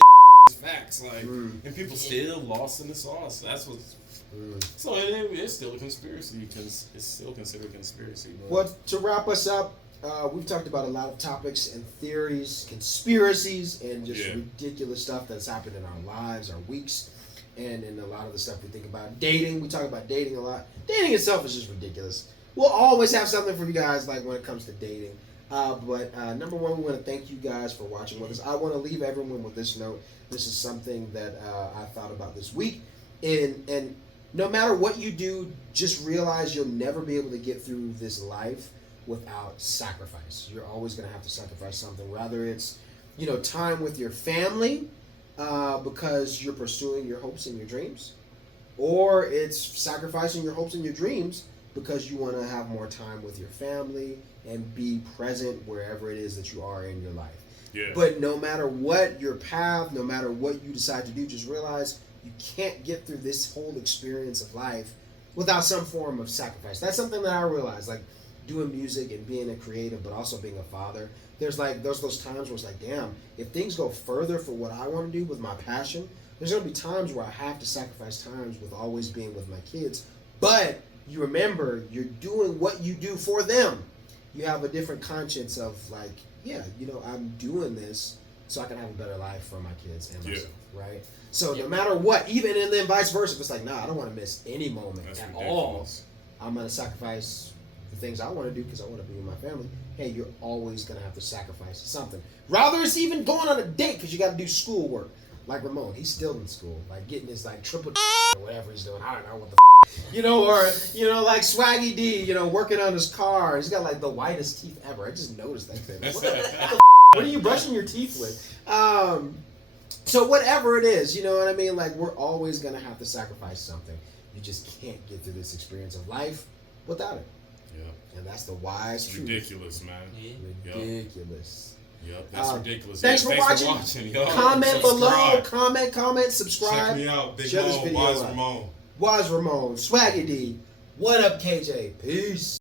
it's facts. Like, and people still lost in the sauce. That's what. So it's still a conspiracy. It's still considered a conspiracy. Well, to wrap us up, we've talked about a lot of topics and theories, conspiracies, and just ridiculous stuff that's happened in our lives, our weeks, and in a lot of the stuff we think about. Dating, we talk about dating a lot. Dating itself is just ridiculous. We'll always have something for you guys, like when it comes to dating. But number one, we want to thank you guys for watching with us. I want to leave everyone with this note. This is something that I thought about this week, and no matter what you do, just realize you'll never be able to get through this life without sacrifice. You're always going to have to sacrifice something, whether it's, time with your family because you're pursuing your hopes and your dreams, or it's sacrificing your hopes and your dreams because you want to have more time with your family and be present wherever it is that you are in your life. Yeah. But no matter what your path, no matter what you decide to do, just realize you can't get through this whole experience of life without some form of sacrifice. That's something that I realized, like doing music and being a creative, but also being a father. There's those times where it's like, damn, if things go further for what I want to do with my passion, there's going to be times where I have to sacrifice times with always being with my kids. But you remember, you're doing what you do for them. You have a different conscience of like, yeah, I'm doing this so I can have a better life for my kids and myself, right? So no matter what, even and then vice versa, if it's like, nah, I don't want to miss any moment at all. I'm going to sacrifice the things I want to do because I want to be with my family. Hey, you're always going to have to sacrifice something. Rather it's even going on a date because you got to do schoolwork. Like Ramon, he's still in school, like getting his like triple or whatever he's doing. I don't know what the or like Swaggy D, working on his car. He's got like the whitest teeth ever. I just noticed that thing. What are you brushing your teeth with? So whatever it is, you know what I mean? Like, we're always going to have to sacrifice something. You just can't get through this experience of life without it. Yeah. And that's the wise truth. Ridiculous, man. Yeah. Ridiculous. Yep, that's ridiculous. Thanks for watching. Comment below. Comment, subscribe. Check me out. Big Share this Mo, video Wise out. Ramon. Wise Ramon, Swaggy D. What up, KJ? Peace.